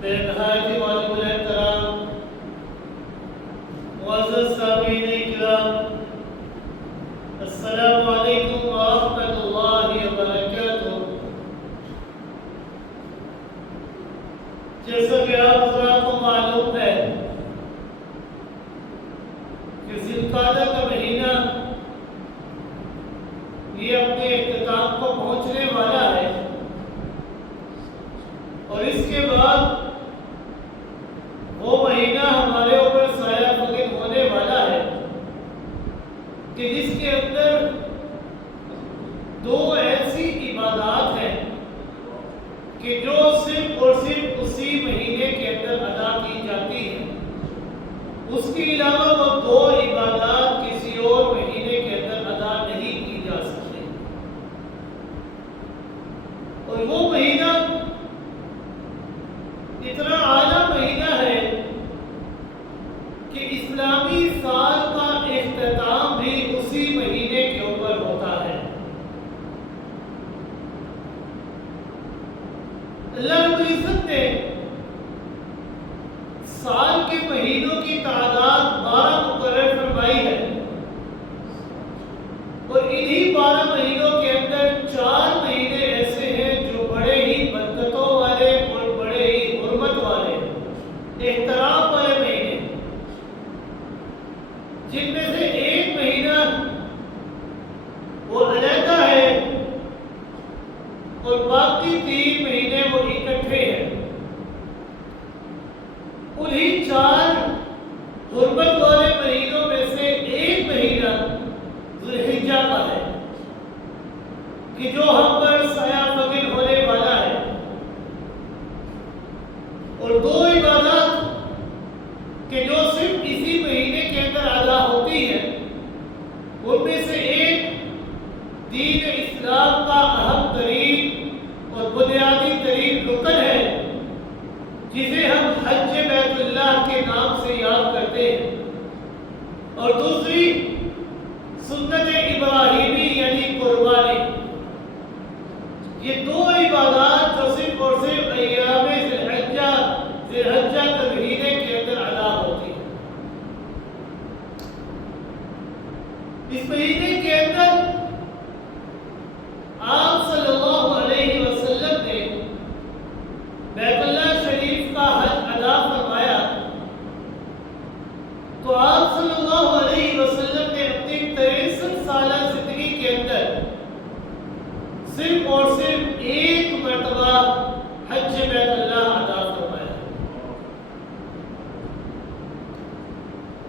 میرے نہایت معلوم احترام معزز سامعین کرام، السلام علیکم ورحمۃ اللہ وبرکاتہ۔ جیسا کہ آپ حضرات کو معلوم ہے کہ ذی القعدہ کا مہینہ یہ اپنے اختتام کو پہنچنے والا ہے، اور اس کے بعد وہ مہینہ ہمارے اوپر سایہ فگن ہونے والا ہے کہ جس کے اندر دو ایسی عبادات ہیں کہ جو صرف اور صرف اسی مہینے کے اندر ادا کی جاتی ہیں۔ اس کے علاوہ وہ دو عبادات کسی اور مہینے کے اندر ادا نہیں کی جا سکتی، اور وہ مہینہ اتنا اعلیٰ مہینہ ہے کہ اسلامی سال کا اختتام بھی اسی مہینے کے اوپر ہوتا ہے۔ اللہ رب العزت نے سال کے مہینوں کی تعداد 12 مقرر فرمائی ہے، اور انہی 12 مہینوں کے اندر 4 مہینے ایسے ہیں جو بڑے ہی برکتوں والے اور بڑے ہی حرمت والے احترام والے مہینے، جن میں سے ایک مہینہ وہ علیحدہ ہے اور باقی 3 مہینے وہ اکٹھے ہیں۔ انہی 4 حرمت والے مہینوں میں سے ایک مہینہ ذی الحجہ کا ہے کہ جو ہم پر سایہ فگن ہونے والا ہے، اور دو عبادات کہ جو صرف اسی مہینے کے اندر ادا ہوتی ہے، ان میں سے ایک دین اسلام کا اہم ترین اور بنیادی ترین رکن ہے جسے ہم حج بیت اللہ کے نام سے یاد کرتے ہیں، اور دوسری سنت ابراہیمی یعنی قربانی۔ یہ دو عبادات جو صرف اور صرف ایام ذی الحجہ کے مہینے کے اندر ادا ہوتی ہے۔ اس مہینے کے اندر آپ صلی اللہ علیہ وسلم نے بیت اللہ شریف کا حج ادا فرمایا، تو آپ صلی اللہ علیہ وسلم نے اپنی 63 سالہ زندگی کے اندر صرف اور صرف ایک مرتبہ حج بیت اللہ ادا فرمایا،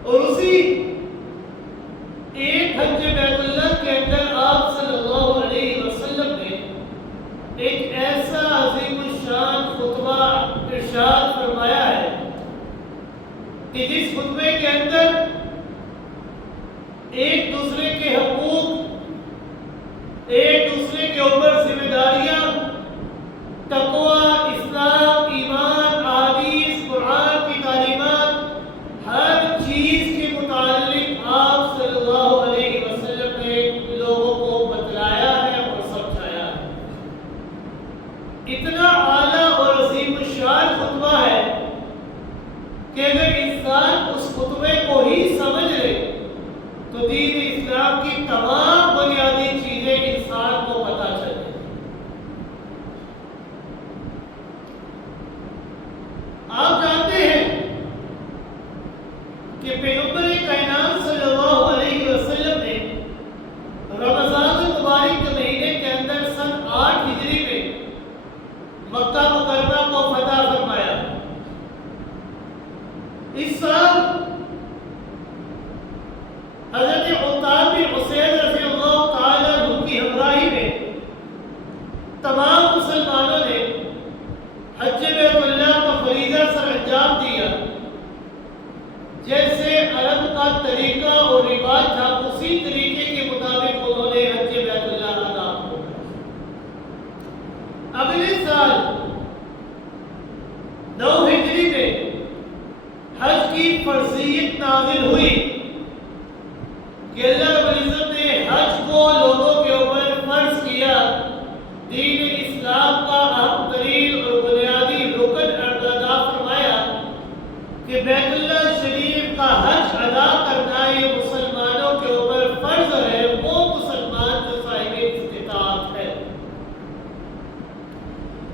اور اسی ایک حج بیت اللہ کے اندر آپ صلی اللہ علیہ وسلم نے ایک ایسا عظیم الشان خطبہ ارشاد فرمایا ہے کہ جس خطبے کے اندر ایک دوسرے کے حقوق، ایک دوسرے کے اوپر ذمہ داریاں، تقوی، اسلام، ایمان، احادیث، قرآن کی تعلیمات، ہر چیز کے متعلق آپ صلی اللہ علیہ وسلم نے لوگوں کو بتلایا ہے اور سمجھایا ہے۔ اتنا اعلیٰ اور عظیم الشان خطبہ ہے کہ اگر انسان اس خطبے کو ہی سمجھ لے تو دین اسلام کی تمام بنیادی چیزیں انسان کو پتہ چلے۔ آپ جانتے ہیں کہ پیغمبر کائنات صلی اللہ علیہ وسلم نے رمضان المبارک کے مہینے کے اندر سن 8 ہجری میں مکہ مکرمہ کو فتح فرمایا۔ اس سال حضرت عتاب بن حسین رضی اللہ تعالیٰ عنہ کی ہمراہی میں تمام مسلمانوں نے حج بیت اللہ کا فریضہ سر انجام دیا۔ جیسے عرب کا طریقہ اور رواج تھا، اسی طریقے کے مطابق انہوں نے حج بیت اللہ ادا کیا۔ اگلے سال 9 ہجری میں حج کی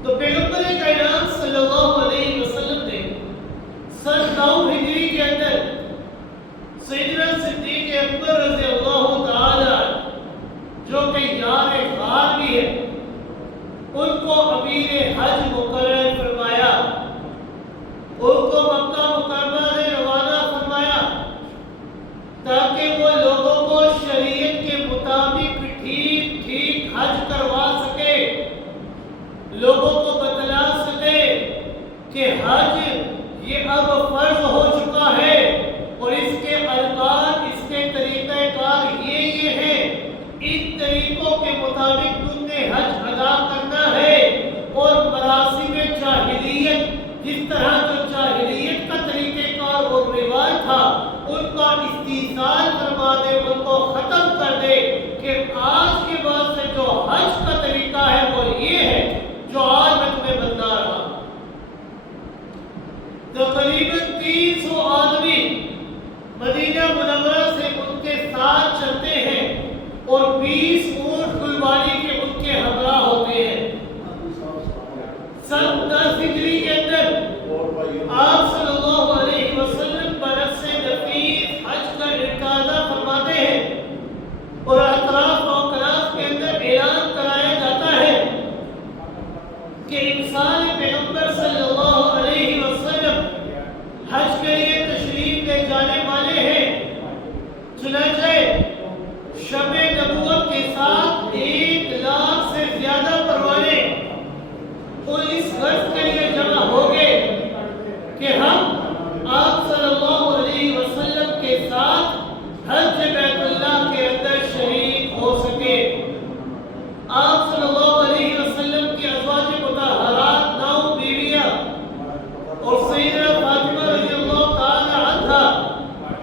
تو پیغمبر کائنات صلی اللہ علیہ وسلم نے سن 9 ہجری کے اندر سیدنا صدیق اکبر رضی اللہ تعالی جو کہ یار غار بھی ہے ان کو امیر حج مقرر فرمایا، ان کو مکہ مکرمہ سے روانہ فرمایا تاکہ وہ لوگوں کو شریعت کے مطابق ٹھیک ٹھیک حج کروا سکے، لوگوں کو بتلا سکے کہ حج یہ اب فرض ہو چکا ہے اور اس کے ارکان، اس کے طریقہ کار یہ ہیں، ان طریقوں کے مطابق تم نے حج ادا کرنا ہے، اور مراسم جاہلیت جس طرح جو جاہلیت کا طریقہ کار اور رواج تھا ان کا استحصال فرما دے، ان کو ختم کر دے کہ آج کے بعد سے جو حج کا طریقہ ہے وہ یہ ہے جو آج میں تمہیں بتا رہا ہوں۔ تقریباً 300 آدمی مدینہ منورہ سے ان کے ساتھ چلتے ہیں اور 20 اونٹ گلواری کے ان کے ہمراہ ہوتے ہیں۔ سن 10 ہجری کے اندر آپ صلی اللہ علیہ وسلم برس نفیس حج کا ارتادہ فرماتے ہیں اور اطراف و اکناف کے اندر اعلان کرایا جاتا ہے کہ انسان پیغمبر صلی اللہ علیہ وسلم حج کے لیے تشریف لے جانے والے ہیں، چنانچہ شب نبوت کے ساتھ 1 لاکھ سے زیادہ پروانے اس غرض کے لیے جمع ہو گئے کہ ہم آپ صلی اللہ علیہ وسلم کے ساتھ حج بیت اللہ کے اندر شریک ہو سکے۔ آپ صلی اللہ علیہ وسلم کی ازواج مطہرات 9 بیویاں اور سیدہ فاطمہ رضی اللہ تعالی عنہا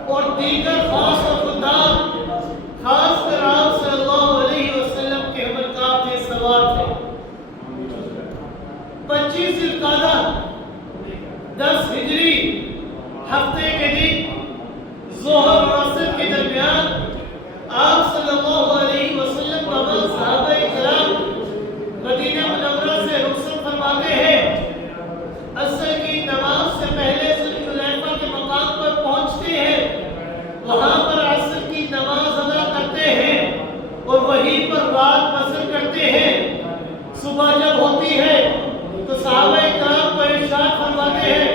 اور دیگر خاص و خدام خاص کر آپ صلی اللہ علیہ وسلم کے حملکار میں سوار تھے۔ 25 ذی القعدہ 10 ہجری ہفتے کے دن ظہر اور عصر کے درمیان آپ صلی اللہ علیہ وسلم تمام صحابہ کرام مدینہ منورہ سے رخصت فرماتے ہیں، عصر کی نماز سے پہلے ذوالحلیفہ کے مقام پر پہنچتے ہیں، وہاں پر عصر کی نماز ادا کرتے ہیں اور وہیں پر رات بسر کرتے ہیں۔ صبح جب ہوتی ہے تو صحابہ کرام کو ارشاد فرماتے ہیں،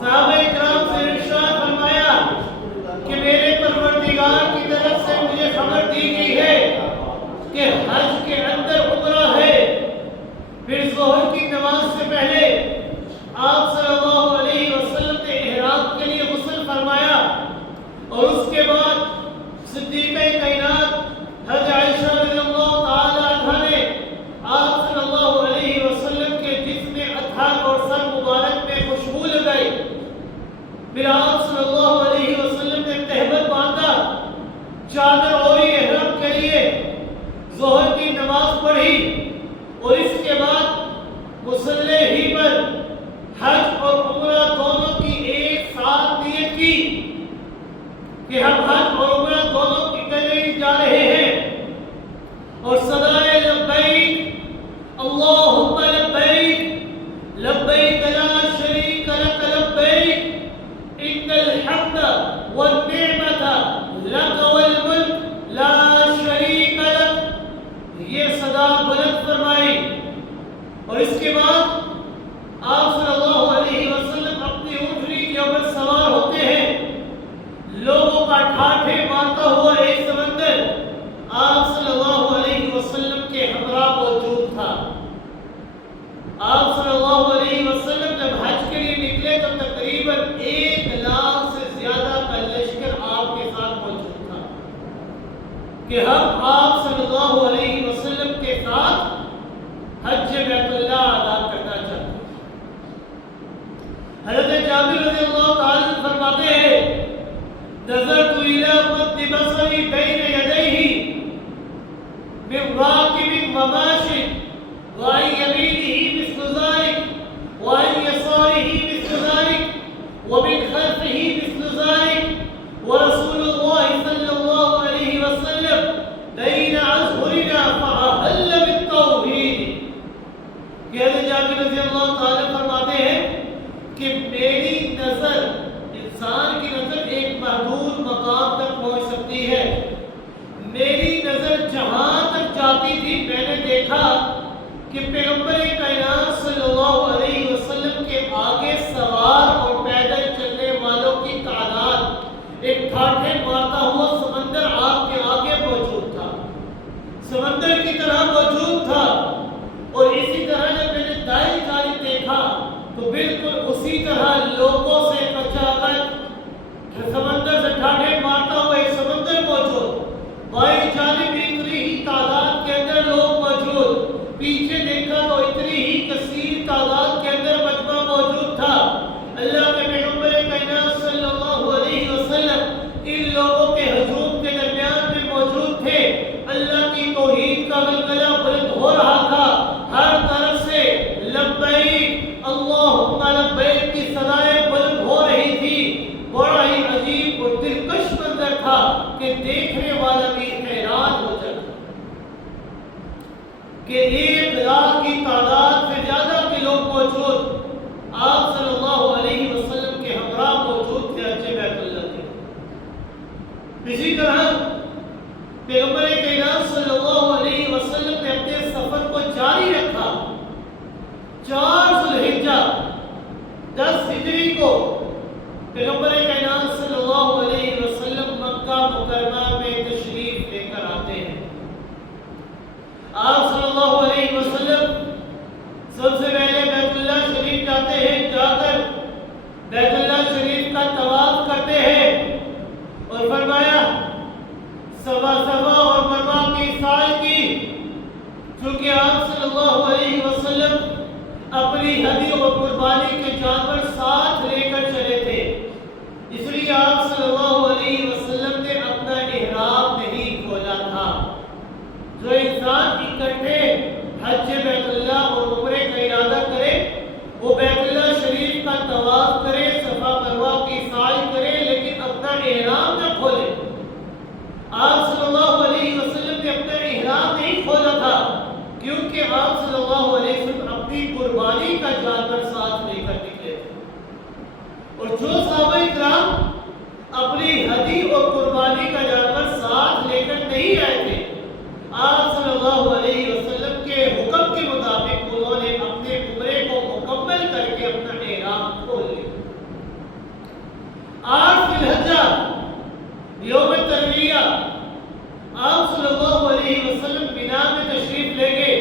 صحابہ کرام سے ارشاد فرمایا کہ میرے پروردگار کی طرف سے مجھے خبر دی گئی ہے کہ حج کے اندر عمرہ ہے۔ پھر ظہر کی نماز سے پہلے آپ صلی اللہ علیہ وسلم نے احرام کے لیے غسل فرمایا اور اس کے بعد صدیقہ کائنات حضرت عائشہ رضی اللہ تعالی عنہا نے آپ صلی اللہ علیہ وسلم کے جسم اطہر اور سر مبارک میں خوشبو لگائی۔ پھر آپ صلی اللہ علیہ وسلم نے تہبت باندھا، چادر اوڑھی احرام کے لیے، ظہر کی نماز پڑھی اور اس کے بعد مصلی ہی پر حج اور عمرہ دونوں کی ایک ساتھ نیت کی کہ ہم حج اور عمرہ دونوں کی طرف جا رہے ہیں، اور صدائے لبیک اللہم لبیک لبیک لا شریک لک لبیک ان الحمد والنعمت لک والملک لا شریک لک، یہ صدا بلند فرمائی۔ اور اس کے بعد آپ صلی اللہ علیہ وسلم اپنی اونٹنی کے اوپر سوار ہوتے ہیں، لوگوں کا ٹھاٹھے مارتا ہوا ایک سمندر آپ صلی اللہ علیہ وسلم کے ہمراہ موجود تھا۔ آپ صلی اللہ علیہ وسلم جب حج کے لیے نکلے تو تقریباً 1 لاکھ سے زیادہ کا لشکر آپ کے ساتھ موجود تھا کہ ہم آپ صلی اللہ علیہ وسلم کے ساتھ حج بیت اللہ ادا کرنا چاہتے ہیں۔ حضرت جابر رضی اللہ تعالی فرماتے ہیں، نظرت الى مد بصری بین یدیہ من راکب وماش وعن یمینہ مثل ذلک وعن یسارہ مثل ذلک ومن خلفہ مثل ذلک ورسول اللہ صلی اللہ علیہ وسلم بین اظہرنا فأحل بالتوحید۔ کہ حضرت جابر رضی اللہ تعالیٰ فرماتے ہیں کہ میری نظر، انسان کی نظر ایک محدود مقام تک پہنچ سکتی ہے، میری نظر جہاں تک جاتی تھی میں نے دیکھا کہ پیغمبر کائنات صلی اللہ علیہ وسلم کے آگے سوار اور پیدل چلنے والوں کی تعداد ایک ٹھاٹھے مارتا ہوا سمندر آپ کے آگے موجود تھا، سمندر کی طرح موجود تھا۔ اور اسی طرح جب میں نے دائیں جانب دیکھا تو بالکل اسی طرح لوگوں سے اچانک سمندر سے ٹھاٹھے مارتا ہوا ایک سمندر موجود، بائیں جانب اتنی ہی تعداد کے اندر لوگ موجود، پیچھے دیکھا تو اتنی ہی کثیر تعداد کے اندر مجمع موجود تھا۔ اللہ کے پیغمبر کائنات صلی اللہ علیہ وسلم ان لوگوں کے ہجوم کے درمیان میں موجود تھے، اللہ کی توحید کا غلغلہ بلند ہو رہا تھا، ہر طرف سے لبیک اللہم لبیک کی صدائیں بلند ہو رہی تھی۔ بڑا ہی عجیب اور دلکش منظر تھا کہ دیکھنے والا بھی حیران ہو جاتا کہ 1,00,000 کی تعداد سے زیادہ کے لوگ موجود آپ صلی اللہ علیہ وسلم کے ہمراہ موجود تھے حج بیت اللہ کے۔ اسی طرح پیغمبر کائنات صلی اللہ علیہ وسلم نے اپنے سفر کو جاری رکھا۔ 4 ذوالحجہ 10 ہجری کو پیغمبر کائنات صلی اللہ علیہ وسلم مکہ مکرمہ میں تشریف لے کر آتے ہیں۔ آپ صلی اللہ علیہ وسلم سب سے پہلے بیت اللہ شریف جاتے ہیں، جا کر بیت اللہ شریف کا طواف کرتے ہیں اور فرمایا صفا اور مروہ کی سعی کی، چونکہ آپ صلی اللہ علیہ وسلم اپنی ہدی اور قربانی کے جانور ساتھ لے کر چلے تھے، اس لیے آپ صلی اللہ علیہ وسلم نے اپنا احرام نہیں کھولا تھا۔ جو انسان اکٹھے حج بیت اللہ اور عمرے کا ارادہ کرے وہ بیت اللہ شریف کا طواف کرے، صفا مروہ کی سعی کرے، لیکن اپنا احرام نہ کھولے۔ آپ صلی اللہ علیہ وسلم نے اپنا احرام نہیں کھولا تھا کیونکہ آپ صلی اللہ علیہ وسلم اپنی قربانی کا جانور ساتھ لے کر نکلے تھے، اور جو صحابہ کرام اپنی ہدی اور قربانی کا جانور ساتھ لے کر نہیں آئے تھے، آپ صلی اللہ علیہ وسلم کے حکم کے مطابق انہوں نے اپنے عمرے کو مکمل کر کے اپنا احرام کھول لیا۔ 8 ذی الحجہ یوم ترویہ آپ صلی اللہ علیہ وسلم مینا میں تشریف لے گئے،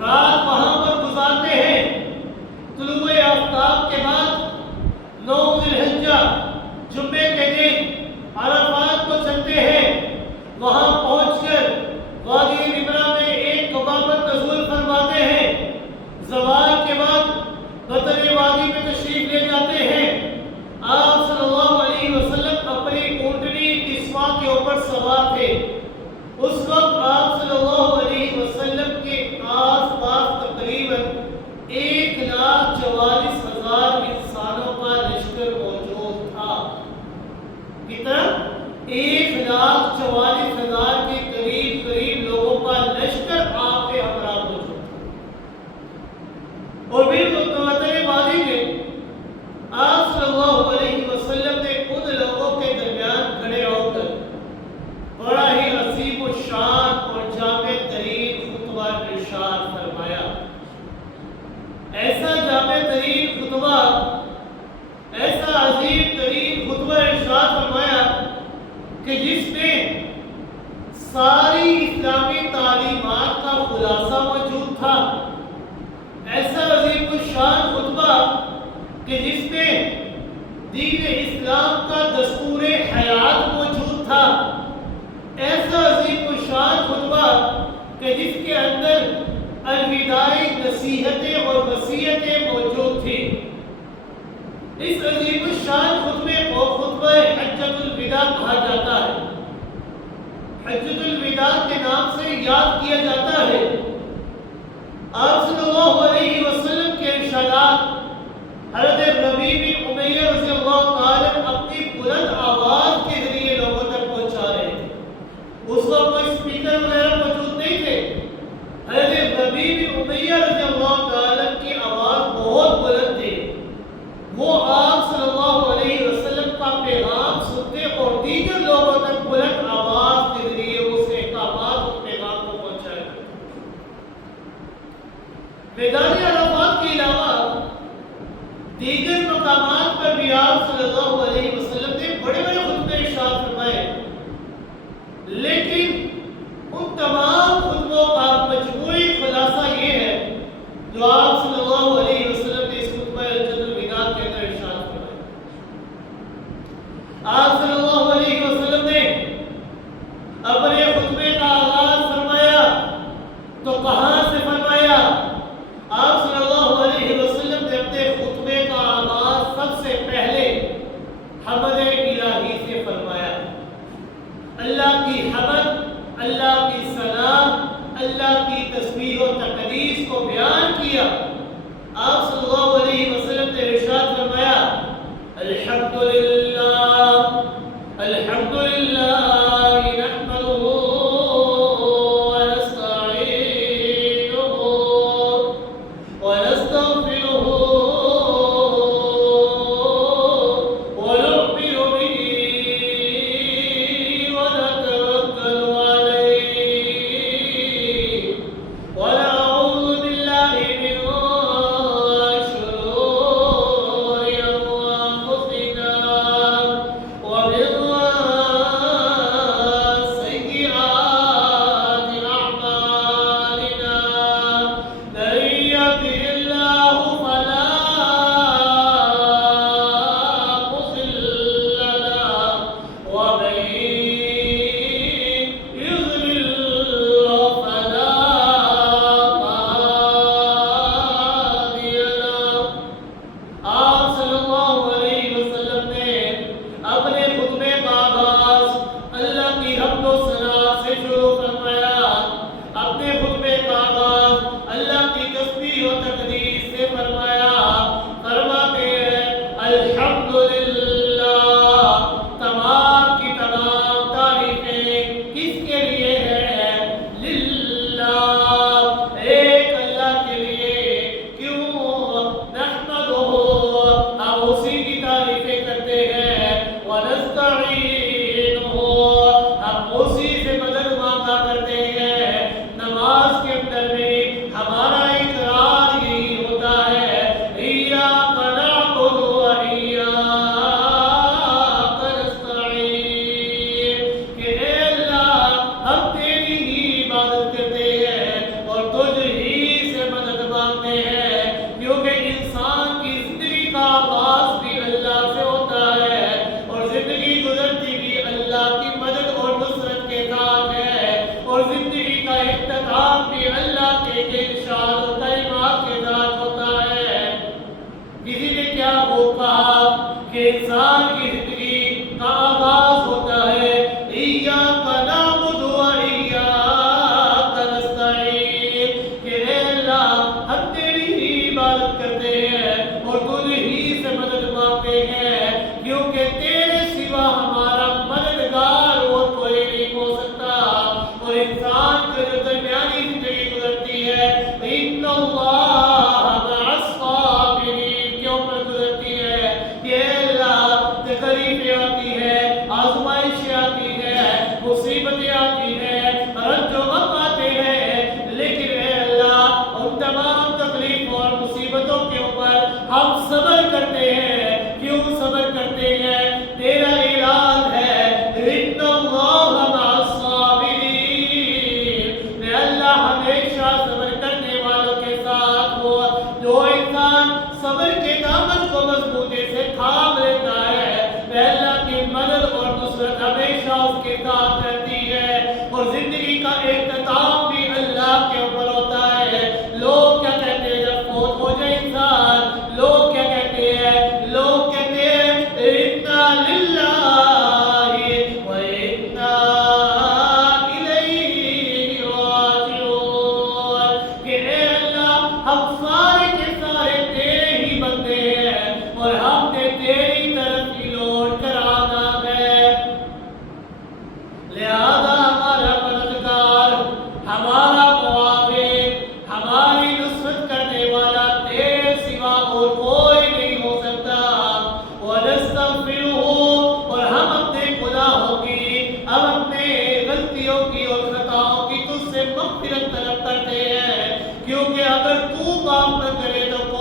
رات وہاں پر گزارتے ہیں۔ طلوع آفتاب کے بعد 9 ذی الحجہ جمعے کے دن عرفات کو چلتے ہیں، وہاں پہنچ کر وادی نمرہ میں ایک قبابت نزول فرماتے ہیں، زوال کے بعد بطن وادی میں تشریف لے جاتے ہیں۔ آپ صلی اللہ علیہ وسلم اپنی اونٹنی اسوا کے اوپر سوار تھے، اس وقت آپ صلی اللہ علیہ وسلم کے آس پاس تقریباً 1,44,000 انسانوں کا لشکر موجود تھا۔ کتنا؟ 1,44,000 کے قریب لوگوں کا لشکر آپ کے ہمراہ موجود تھا۔ اور پھر وطن وادی میں آپ صلی اللہ علیہ وسلم نے ان لوگوں کے درمیان کھڑے ہو کر بڑا ہی عظیم و شان اور جامع ترین خطبہ ارشاد فرمایا۔ ایسا جامع ترین خطبہ، ایسا عظیم ترین خطبہ ارشاد فرمایا کہ جس میں ساری اسلامی تعلیمات کا خلاصہ موجود تھا، ایسا عظیم الشان خطبہ کہ جس میں دین اسلام کا دستور حیات موجود تھا، ایسا عظیم الشان خطبہ کہ جس کے اندر الوداعی نصیحتیں اور وصیتیں موجود تھیں۔ اس عظیم الشان خطبے کو خطبہ حجۃ الوداع کہا جاتا ہے، حجۃ الوداع کے نام سے یاد کیا جاتا ہے۔ آپ صلی اللہ علیہ وسلم کے ارشادات حضرت ربیع بن امیہ رضی اللہ تعالی اپنی بلند آواز کے ذریعے لوگوں تک پہنچا رہے تھے۔ اس وقت کوئی اسپیکر وغیرہ موجود نہیں تھے۔ حضرت ربیع بن امیہ رضی اللہ کے علاوہ دیگر مقامات پر بھی آپ صلی اللہ علیہ وسلم نے بڑے بڑے خطبے ارشاد فرمائے، لیکن ان تمام خطبوں کا مجموعی خلاصہ یہ ہے جو آپ صلی اللہ علیہ وسلم نے اس خطبہ حجۃ الوداع کے اندر ارشاد فرمایا۔ آپ صلی اللہ علیہ وسلم نے اپنے خطبے کا آغاز فرمایا تو کہاں سے فرمایا؟ آپ صلی اللہ علیہ وسلم نے اپنے خطبے کا آغاز سب سے پہلے حمد الہی سے فرمایا۔ اللہ کی حمد، اللہ کی ثنا، اللہ کی تسبیح و تقدیس کو بیان کیا۔ آپ صلی اللہ علیہ وسلم نے ارشاد فرمایا، الحمدللہ الحمدللہ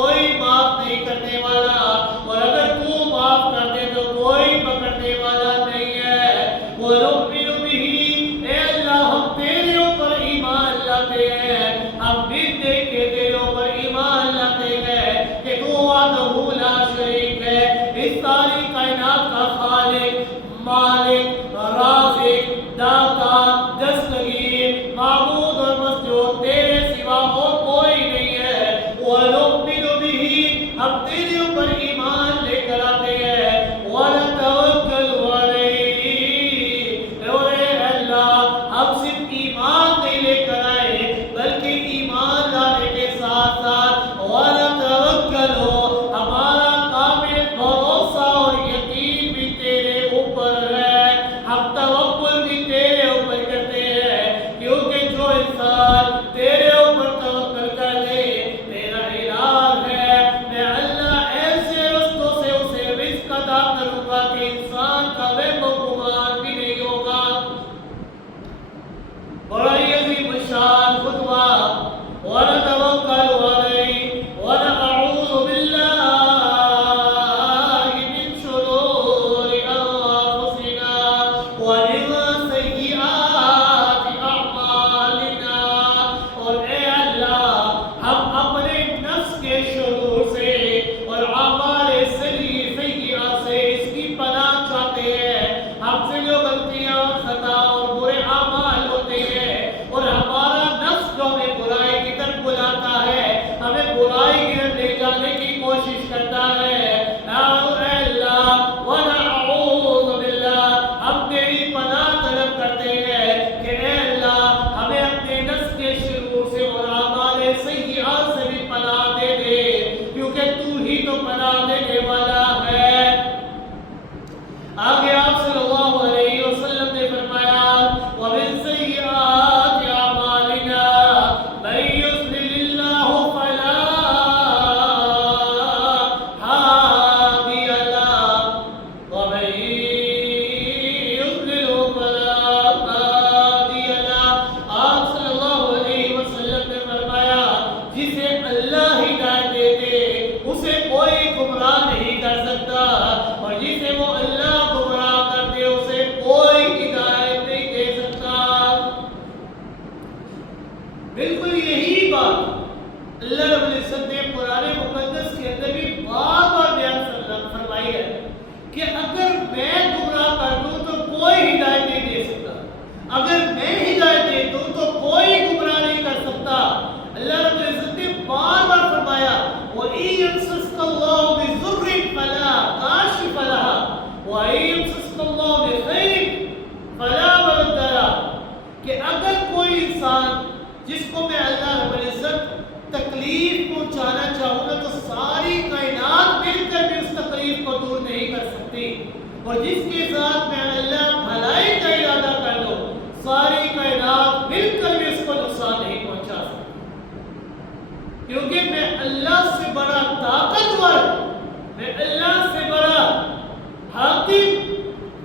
کوئی معاف نہیں کرنے والا، اور اگر تو معاف کر دے تو کوئی پکڑنے والا نہیں ہے۔ وَنُؤْمِنُ بِهِ، اے اللہ ہم تیرے اوپر ایمان لاتے ہیں، ہم بھی دیکھ کے تیرے اوپر ایمان لاتے ہیں کہ تو وحدہ لا شریک ہے، اس ساری کائنات کا خالق، مالک، رازق، داتا، دستگیر، معبود اور مسجود تیرے سوا اور کوئی نہیں ہے۔ وَنُؤْمِنُ بِهِ، ہم تیرے اوپر ایمان لے کر آتے ہیں۔ وَنَتَوَكَّلُ عَلَيْهِ، اور اے اللہ ہم صرف ایمان نہیں لے کر آئے بلکہ ایمان لانے کے ساتھ ساتھ وَنَتَوَكَّلُ، ہمارا کامل بھروسہ اور یقین بھی تیرے اوپر ہے، ہم توکل بھی تیرے اوپر کرتے ہیں، کیونکہ جو انسان تیرے اوپر توکل کر لے تیرا اعلان ہے میں اللہ ایسے رستوں سے اسے رزق عطا کروں گا کہ انسان کا وہم و گمان بھی نہیں ہوگا۔ بڑا ہی عظیم الشان خطبہ، وَنَتَوَكَّلُ عَلَيْهِ وَنَعُوذُ بِاللَّهِ مِنْ شُرُورِ أَنفُسِنَا وَمِنْ سَيِّئَاتِ أَعْمَالِنَا، اور اے اللہ ہم اپنے نفس کے شرور سے اور اعمال سیئہ سے اس کی پناہ چاہتے ہیں۔ ہم سے جو غلطیاں، خطا اور برے اعمال ہوتے ہیں اور ہمارا نفس جو ہمیں برائی کی طرف بلاتا ہے، ہمیں برائی کی طرف لے جانے کی کوشش کرتا ہے، اے اللہ وَنَعُوذُ بِاللَّهِ، ہم تیری پناہ طلب کرتے ہیں کہ اے اللہ ہمیں اپنے نفس کے شرور سے اور اعمال سیئہ سے بھی پناہ دے دے، کیونکہ تو ہی تو پناہ دینے والا ہے۔ آگے آپ صلی اللہ علیہ وسلم نے فرمایا وَمِن سَيِّئَاتِ أَعْمَالِنَا مَن يُضْلِلِ اللَّهُ فَلَا هَادِيَ لَهُ وَمَن يُضْلِلْهُ فَلَا هَادِيَ لَهُ۔ آپ صلی اللہ علیہ وسلم نے فرمایا جسے اللہ ہدایت دے دے اسے کوئی گمراہ نہیں کر سکتا، اور جسے وہ اللہ گمراہ کر دے اسے کوئی ہدایت نہیں دے سکتا۔ بالکل یہی بات اللہ رب العزت نے قرآن مقدس کے اندر بھی بار بار بیان فرمائی ہے کہ اگر میں گمراہ کر دوں تو کوئی ہدایت نہیں دے سکتا، اگر میں ہدایت دے دوں تو کوئی گمراہ نہیں کر سکتا۔ اللہ رب العزت نے بار بار فرمایا وَإِن يَمْسَسْكَ اللَّهُ بِضُرٍّ فَلَا كَاشِفَ لَهُ وَإِن يَمْسَسْكَ اللَّهُ بِخَيْرٍ فَلَا مَرَدَّ لَهُ، کہ اگر کوئی انسان جس کو میں اللہ رب العزت تکلیف پہنچانا چاہوں گا تو ساری کائنات مل کر بھی اس تکلیف کو دور نہیں کر سکتی، اور جس کے ساتھ میں اللہ بھلائی کا ارادہ کر لو ساری کائنات مل کر بھی اس کو نقصان نہیں پہنچا سکتی، کیونکہ میں اللہ سے بڑا طاقتور، میں اللہ سے بڑا حاکم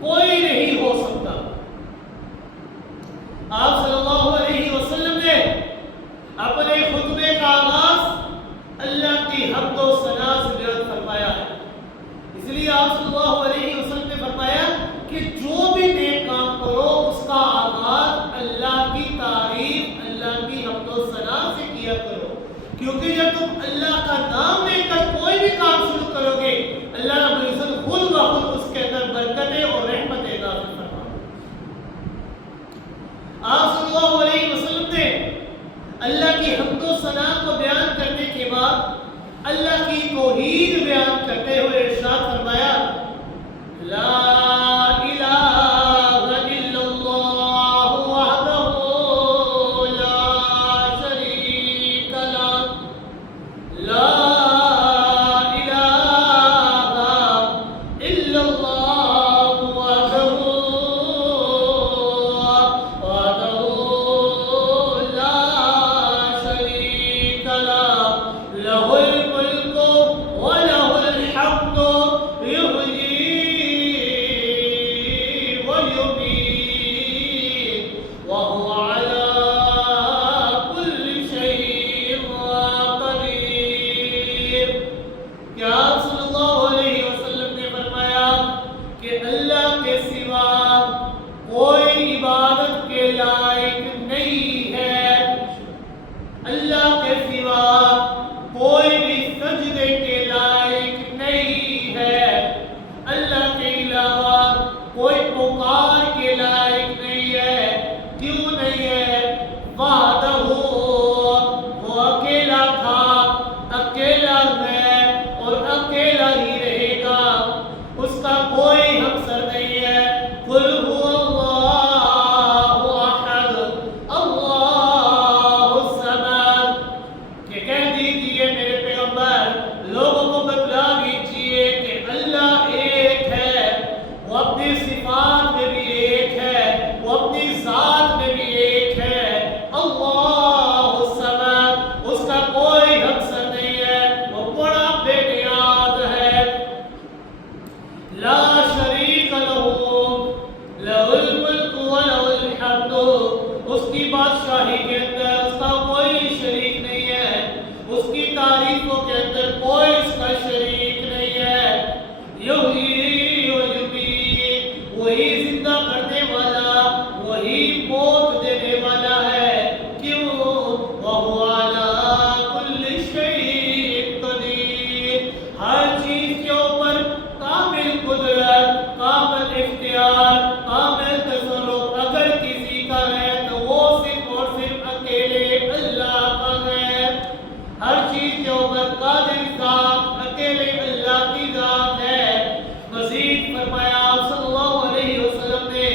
کوئی نہیں ہو سکتا۔ آپ صلی اللہ علیہ وسلم نے اپنے خطبے کا آغاز اللہ کی حمد و ثنا سے فرمایا ہے، اس لیے آپ صلی اللہ علیہ وسلم نے فرمایا کہ جو بھی نیک کام کرو اس کا آغاز اللہ کی تعریف، اللہ کی حمد و ثنا سے کیا کرو، کیونکہ جب تم اللہ کا نام لے کر کوئی بھی کام شروع کرو گے اللہ رب العزت خود بخود اس کے اندر برکتیں اور رحمتیں نازل فرمائے۔ آپ صلی اللہ علیہ وسلم نے اللہ کی حمد و ثنا کو بیان کرنے کے بعد اللہ کی توحید بیان کرتے ہوئے ارشاد فرمایا لا الہ الا اللہ وحدہ لا شریک لہ، لا سجدے کے لائق نہیں ہے، اللہ کے علاوہ کوئی پکار کے لائق نہیں ہے۔ کیوں نہیں ہے؟ وحدہ، وہ اکیلا تھا، اکیلا ہے اور اکیلا ہی رہے گا، اس کا کوئی ہمسر نہیں ہے۔ قل هو اللہ احد اللہ الصمد، کہ کہہ دیجئے میرے پیغمبر، لوگوں کو بتلا دیجئے کہ اللہ ایک ہے، وہ اپنی صفات میں بھی ایک ہے، وہ اپنی ذات میں بھی ایک ہے۔ اللہ الصمد، اس کا کوئی ہمسر نہیں ہے، وہ بڑا بے نیاز ہے۔ لا شریک لہ الملک ولہ الحمد، اس کی بادشاہی کے اندر اس کا کوئی شریک نہیں ہے، اس کی تعریفوں کے اندر کوئی اس کا شریک نہیں ہے۔ یحیی و یمیت، وہی زندہ کرنے والا، وہی موت دینے والا ہے۔ کیوں؟ وہو علی کل شیء قدیر، ہر چیز کے اوپر کامل قدرت، کامل اختیار، کامل تصرف اگر کسی کا ہے تو وہ صرف اور صرف اکیلے اللہ کا ہے۔ ہر چیز کے اوپر قادر ذات اکیلے اللہ کی ذات ہے۔ مزید فرمایا آپ صلی اللہ علیہ وسلم نے،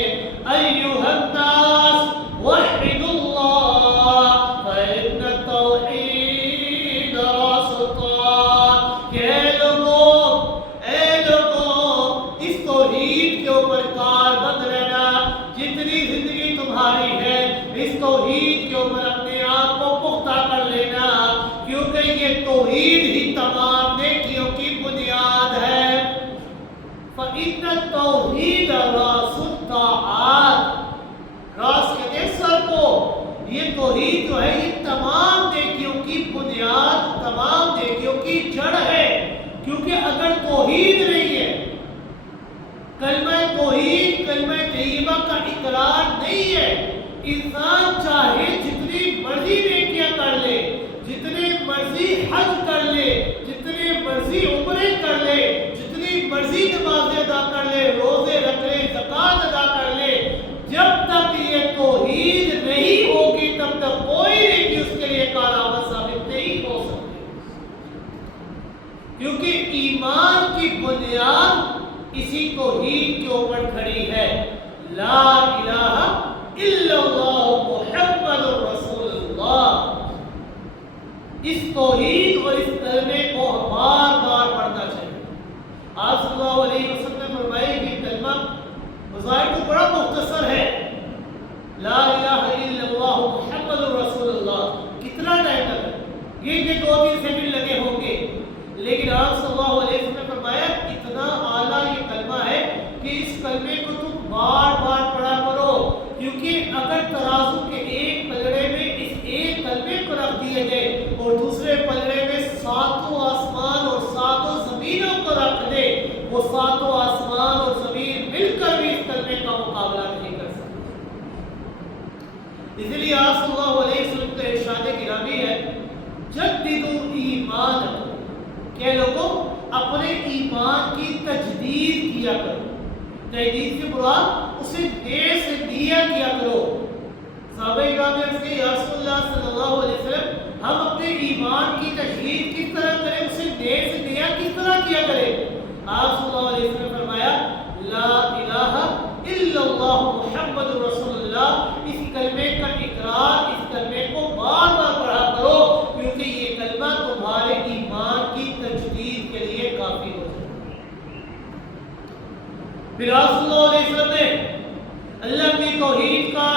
ایھا الناس وحدوا اللہ فإن التوحید رأس الطاعة، کہ اے لوگوں اس توحید کے اوپر کاربند رہنا، جتنی زندگی تمہاری ہے اس توحید کے اوپر اپنے آپ کو پختہ کر لینا، کیونکہ یہ توحید ہی تمام نیکیوں کی بنیاد ہے۔ فإن التوحید رأس الطاعات، راس کہتے ہیں سر کو، یہ توحید جو ہے یہ تمام نیکیوں کی بنیاد، تمام نیکیوں کی جڑ ہے۔ کیونکہ اگر توحید نہیں ہے، کلمہ توحید، کلمہ طیبہ کا اقرار نہیں ہے، انسان چاہے جتنی مرضی نیکیاں کر لے، جتنے مرضی حج کر لے، جتنے مرضی عمرے کر لے، جتنی مرضی نمازیں ادا کر لے، روزے رکھ لے، زکوٰۃ ادا کر لے، جب تک یہ توحید نہیں ہوگی تب تک کوئی نیکی اس کے لیے کارآمد ثابت نہیں ہو سکتی، کیونکہ ایمان کی بنیاد اسی توحید کے اوپر کھڑی ہے۔ لا الہ الا اللہ محمد رسول اللہ، اس توحید اور اس کلمے کو بار بار پڑھنا چاہیے۔ آپ صلی اللہ علیہ وسلم نے فرمایا کہ کلمہ بظاہر تو بڑا مختصر ہے، لا الہ الا اللہ محمد رسول اللہ، کتنا ٹائم لگا؟ یہ 2-3 سیکنڈ لگے ہوں گے، لیکن آپ صلی اللہ علیہ وسلم نے فرمایا اتنا اعلیٰ یہ کلمہ ہے کہ اس کلمے کو تم بار بار پڑھا کرو، کیونکہ اگر ترازو کے ایک پلڑے میں اس ایک کلمے کو رکھ دیے جائے اور دوسرے پلڑے میں 7 آسمان اور 7 زمینوں کو رکھ دے، وہ 7 آسمان اور زمین مل کر بھی اس کلمے کا مقابلہ نہیں کر سکتے۔ اس لیے آپ صلی اللہ علیہ وسلم کا ارشاد گرامی ہے، جددوا ایمانکم، کہ لوگوں اپنے ایمان کی تجدید کیا کرو۔ تجدید سے مراد اسے دیر سے دیا کیا کرو۔ صحابہ کرام نے عرض کیا، یا رسول اللہ صلی اللہ علیہ وسلم، ہم اپنے ایمان کی تجدید کس طرح کریں، اسے دیر سے دیا کس طرح کیا کریں؟ آپ صلی اللہ علیہ وسلم نے فرمایا، لا الہ الا اللہ محمد رسول اللہ، اس کلمے کا اقرار، اس کلمے کو بار بار پڑھا کرو، کیونکہ یہ کلمہ تمہارے ایمان کی تجدید کے لیے کافی ہو جائے۔ پھر آپ صلی اللہ علیہ وسلم نے اللہ کی توحید کا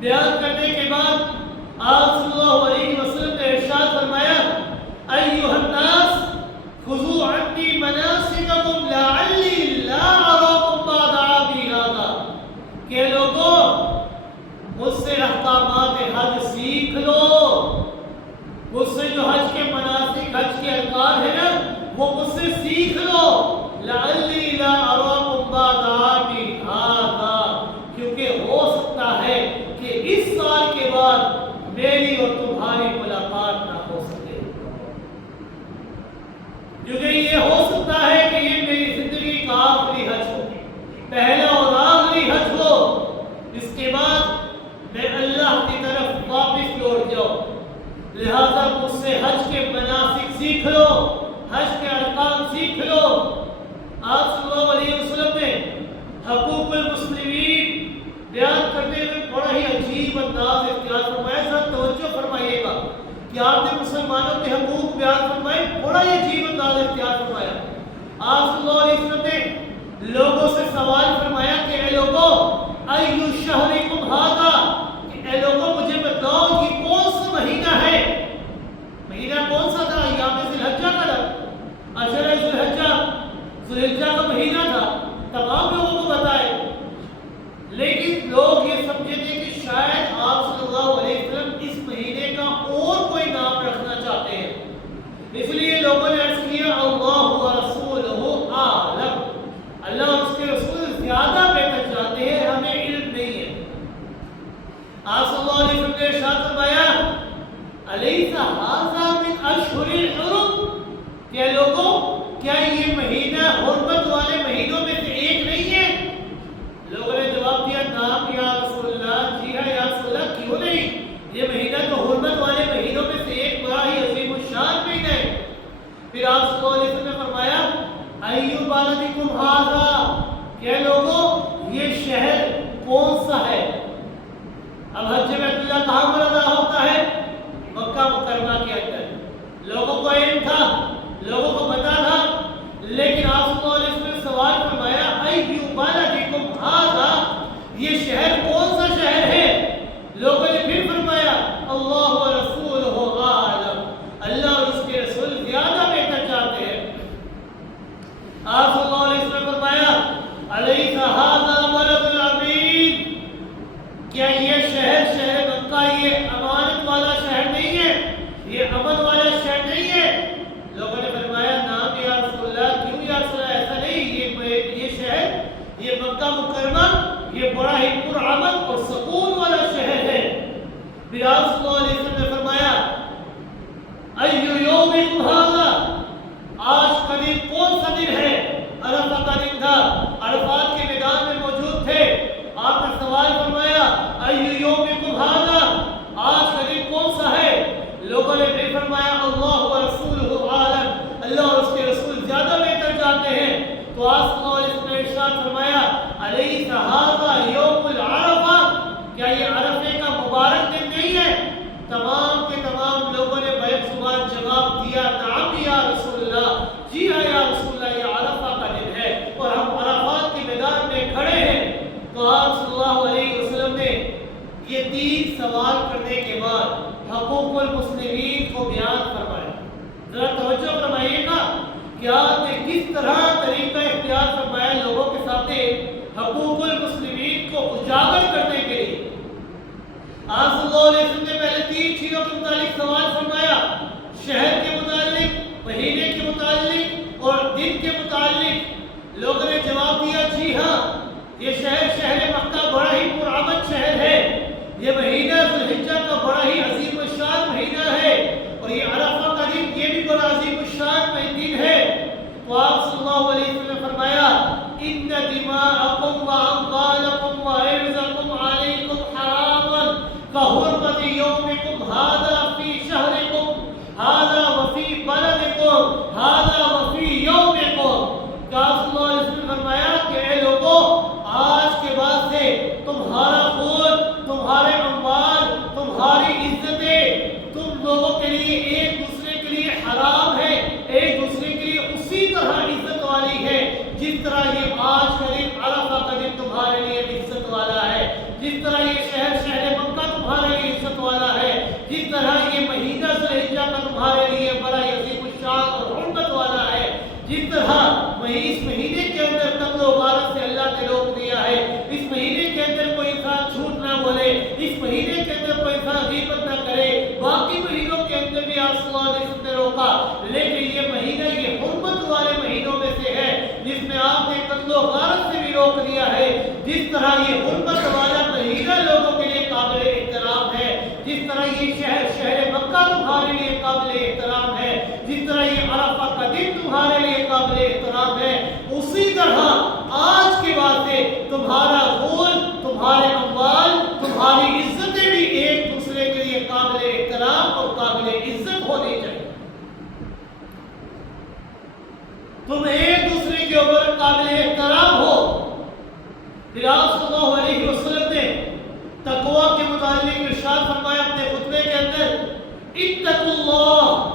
بیان کرنے کے بعد آپ صلی اللہ علیہ وسلم نے ارشاد فرمایا، ایھا الناس خذوا عنی مناسککم لعلی لا اراکم بعد عامی ھذا، کہ لوگوں مجھ سے احکامات حج سیکھ لو، مجھ سے جو حج کے مناسک، حج کے ارکان ہیں نا، وہ مجھ سے سیکھ لو، لعلی لا اراکم بعد عامی ھذا، کیونکہ ہو سکتا ہے کہ اس سال کے بعد میری اور تمہاری ملاقات نہ ہو سکے۔ کیونکہ یہ ہو سکتا ہے کہ یہ میری زندگی کا آخری حج ہو، پہلا اور آخری حج ہو، اس کے بعد میں اللہ کی طرف واپس لوٹ جاؤں۔ لہذا مجھ سے حج کے مناسک سیکھ لو، حج کے ارکان سیکھ لو۔ آپ صلی اللہ علیہ وسلم نے حقوق المسلمین بیان کرتے ہوئے بڑا ہی عجیب انداز اختیار فرمایا۔ ذرا توجہ فرمائیے گا کہ آپ نے مسلمانوں کے حقوق بیان فرمائے، بڑا ہی عجیب انداز اختیار فرمایا۔ آپ صلی اللہ علیہ وسلم نے لوگوں سے سوال فرمایا کہ اے لوگوں، ایُّ شہرکم ھذا، کہ اے لوگوں مجھے بتاؤ یہ کون سا مہینہ ہے؟ مہینہ کون سا تھا؟ ایام ذی الحجہ کا تھا، اشہر ذی الحجہ، ذی الحجہ کا مہینہ تھا، تمام لوگوں کو بتائے۔ لیکن لوگ یہ سمجھے تھے کہ شاید آپ صلی اللہ علیہ وسلم اس مہینے کا اور کوئی نام رکھنا چاہتے ہیں، اس لیے لوگوں نے عرض کیا اللہ ورسولہ اعلم، اللہ اور اس کے رسول زیادہ بہتر جانتے ہیں، ہمیں علم نہیں ہے۔ آپ صلی اللہ علیہ وسلم نے ارشاد فرمایا الیس ھذا من اشہر الحرم، کہ لوگوں کیا یہ مہینہ حرمت والے مہینوں میں سے ایک نہیں ہے؟ لوگوں نے جواب دیا نعم یا رسول اللہ، جی ہاں یا رسول اللہ، کیوں نہیں، یہ مہینہ تو حرمت والے مہینوں میں سے ایک بڑا ہی عظیم الشان مہینہ ہے۔ پھر آپ صلی اللہ علیہ وسلم نے فرمایا ایُّ بلدکم ھذا، کہ لوگوں یہ شہر کون سا ہے؟ اب حج بیت اللہ کہاں پر ادا ہوتا ہے؟ مکہ مکرمہ کے اندر۔ لوگوں کو علم تھا، لوگوں کو پتا تھا، لیکن آپ صلی اللہ علیہ وسلم نے سوال فرمایا ایُّ بلدکم ھذا، یہ شہر کون سا شہر ہے؟ لوگوں نے پھر فرمایا اللہ ورسولہ اعلم، اللہ اور اس کے رسول زیادہ بہتر جانتے ہیں۔ آپ صلی اللہ علیہ وسلم نے فرمایا الیس ھذا بلد الامین، کیا یہ شہر مکہ یہ امانت والا شہر نہیں ہے، یہ امن والا شہر نہیں ہے؟ لوگوں نے فرمایا نعم یا رسول اللہ، کیوں یا رسول اللہ، ایسا نہیں، یہ شہر، یہ مکہ مکرمہ یہ بڑا ہی پرامن اور سکون والا شہر ہے۔ پھر آپ صلی اللہ علیہ وسلم نے فرمایا ایُّ یومکم ھذا، آج کا دن کون سا دن ہے؟ عرفہ کا دن تھا، عرفات کے میدان میں موجود تھے، آپ نے سوال فرمایا ایُّ یومکم ھذا، آج کا دن کون سا ہے؟ لوگوں نے بھی فرمایا اللہ ورسولہ اعلم، اللہ اور اس کے رسول زیادہ بہتر جانتے ہیں۔ تو آپ صلی اللہ علیہ وسلم نے ارشاد فرمایا الیس ھذا یوم العرفہ، کیا یہ عرفے کا مبارک دن نہیں ہے؟ تمام کے تمام لوگوں نے بیک زبان جواب دیا نعم یا رسول اللہ، جی ہاں یا رسول اللہ، یہ عرفہ کا دن ہے اور ہم عرفات کے میدان میں کھڑے ہیں۔ تو آپ صلی اللہ علیہ وسلم نے یہ 3 سوال کرنے کے بعد حقوق المسلمین کو بیان فرمایا۔ ذرا توجہ فرمائیے گا کہ آپ نے کس طرح طریقہ اختیار فرمایا لوگوں کے سامنے حقوق المسلمین کو اجاگر کرنے کے لیے۔ آپ صلی اللہ علیہ وسلم نے پہلے 3 چیزوں کے متعلق سوال فرمایا، شہر کے متعلق، مہینے کے متعلق اور دن کے متعلق۔ لوگوں نے جواب دیا جی ہاں، یہ شہر مکہ بڑا ہی پرامن شہر ہے، یہ مہینہ ذی الحجہ کا بڑا ہی عظیم الشان مہینہ ہے، اور یہ عرفہ کا دن یہ بھی بڑا عظیم الشان دن ہے۔ تو آپ صلی اللہ علیہ وسلم نے فرمایا ان دماءکم واموالکم وعرضکم علیکم حرام کحرمت یومکم ھذا فی شہرکم ھذا وفی بلدکم ھذا وفی یومکم۔ تو آپ صلی اللہ علیہ وسلم نے فرمایا کہ اے لوگوں، آج کے بعد سے تمہارا خون، تمہارے اموال، تمہاری عزتیں تم لوگوں کے لیے ایک دوسرے کے لیے حرام ہے، ایک دوسرے کے لیے اسی طرح عزت والی ہے جس طرح یہ آج کا دن عرفہ کا دن تمہارے لیے عزت والا ہے، جس طرح یہ شہر مکہ تمہارے لیے عزت والا ہے، جس طرح یہ مہینہ ذی الحجہ کا تمہارے لیے بڑا عظیم الشان اور حرمت والا ہے، جس طرح اس مہینے کے اندر قتل و غارت سے اللہ نے روک دیا ہے، اس مہینے کے اندر کوئی انسان جھوٹ نہ بولے، اس مہینے کے اندر کوئی انسان غیبت نہ کرے، باقی مہینوں کے اندر بھی آپ صلی اللہ علیہ وسلم نے روکا، لیکن یہ مہینہ یہ حرمت والے مہینوں میں سے ہے جس میں آپ نے قتل و غارت سے بھی روک دیا ہے۔ جس طرح یہ حرمت والا مہینہ لوگوں کے لیے قابل احترام ہے، جس طرح یہ شہر مکہ تمہارے لیے قابل احترام ہے، جس طرح یہ عرفہ کا دن تمہارے تم ایک دوسرے کے اوپر قابل احترام ہو۔ پھر آپ صلی اللہ علیہ وسلم نے تقوی کے متعلق ارشاد فرمایا اپنے خطبے کے اندر، اتقوا اللہ،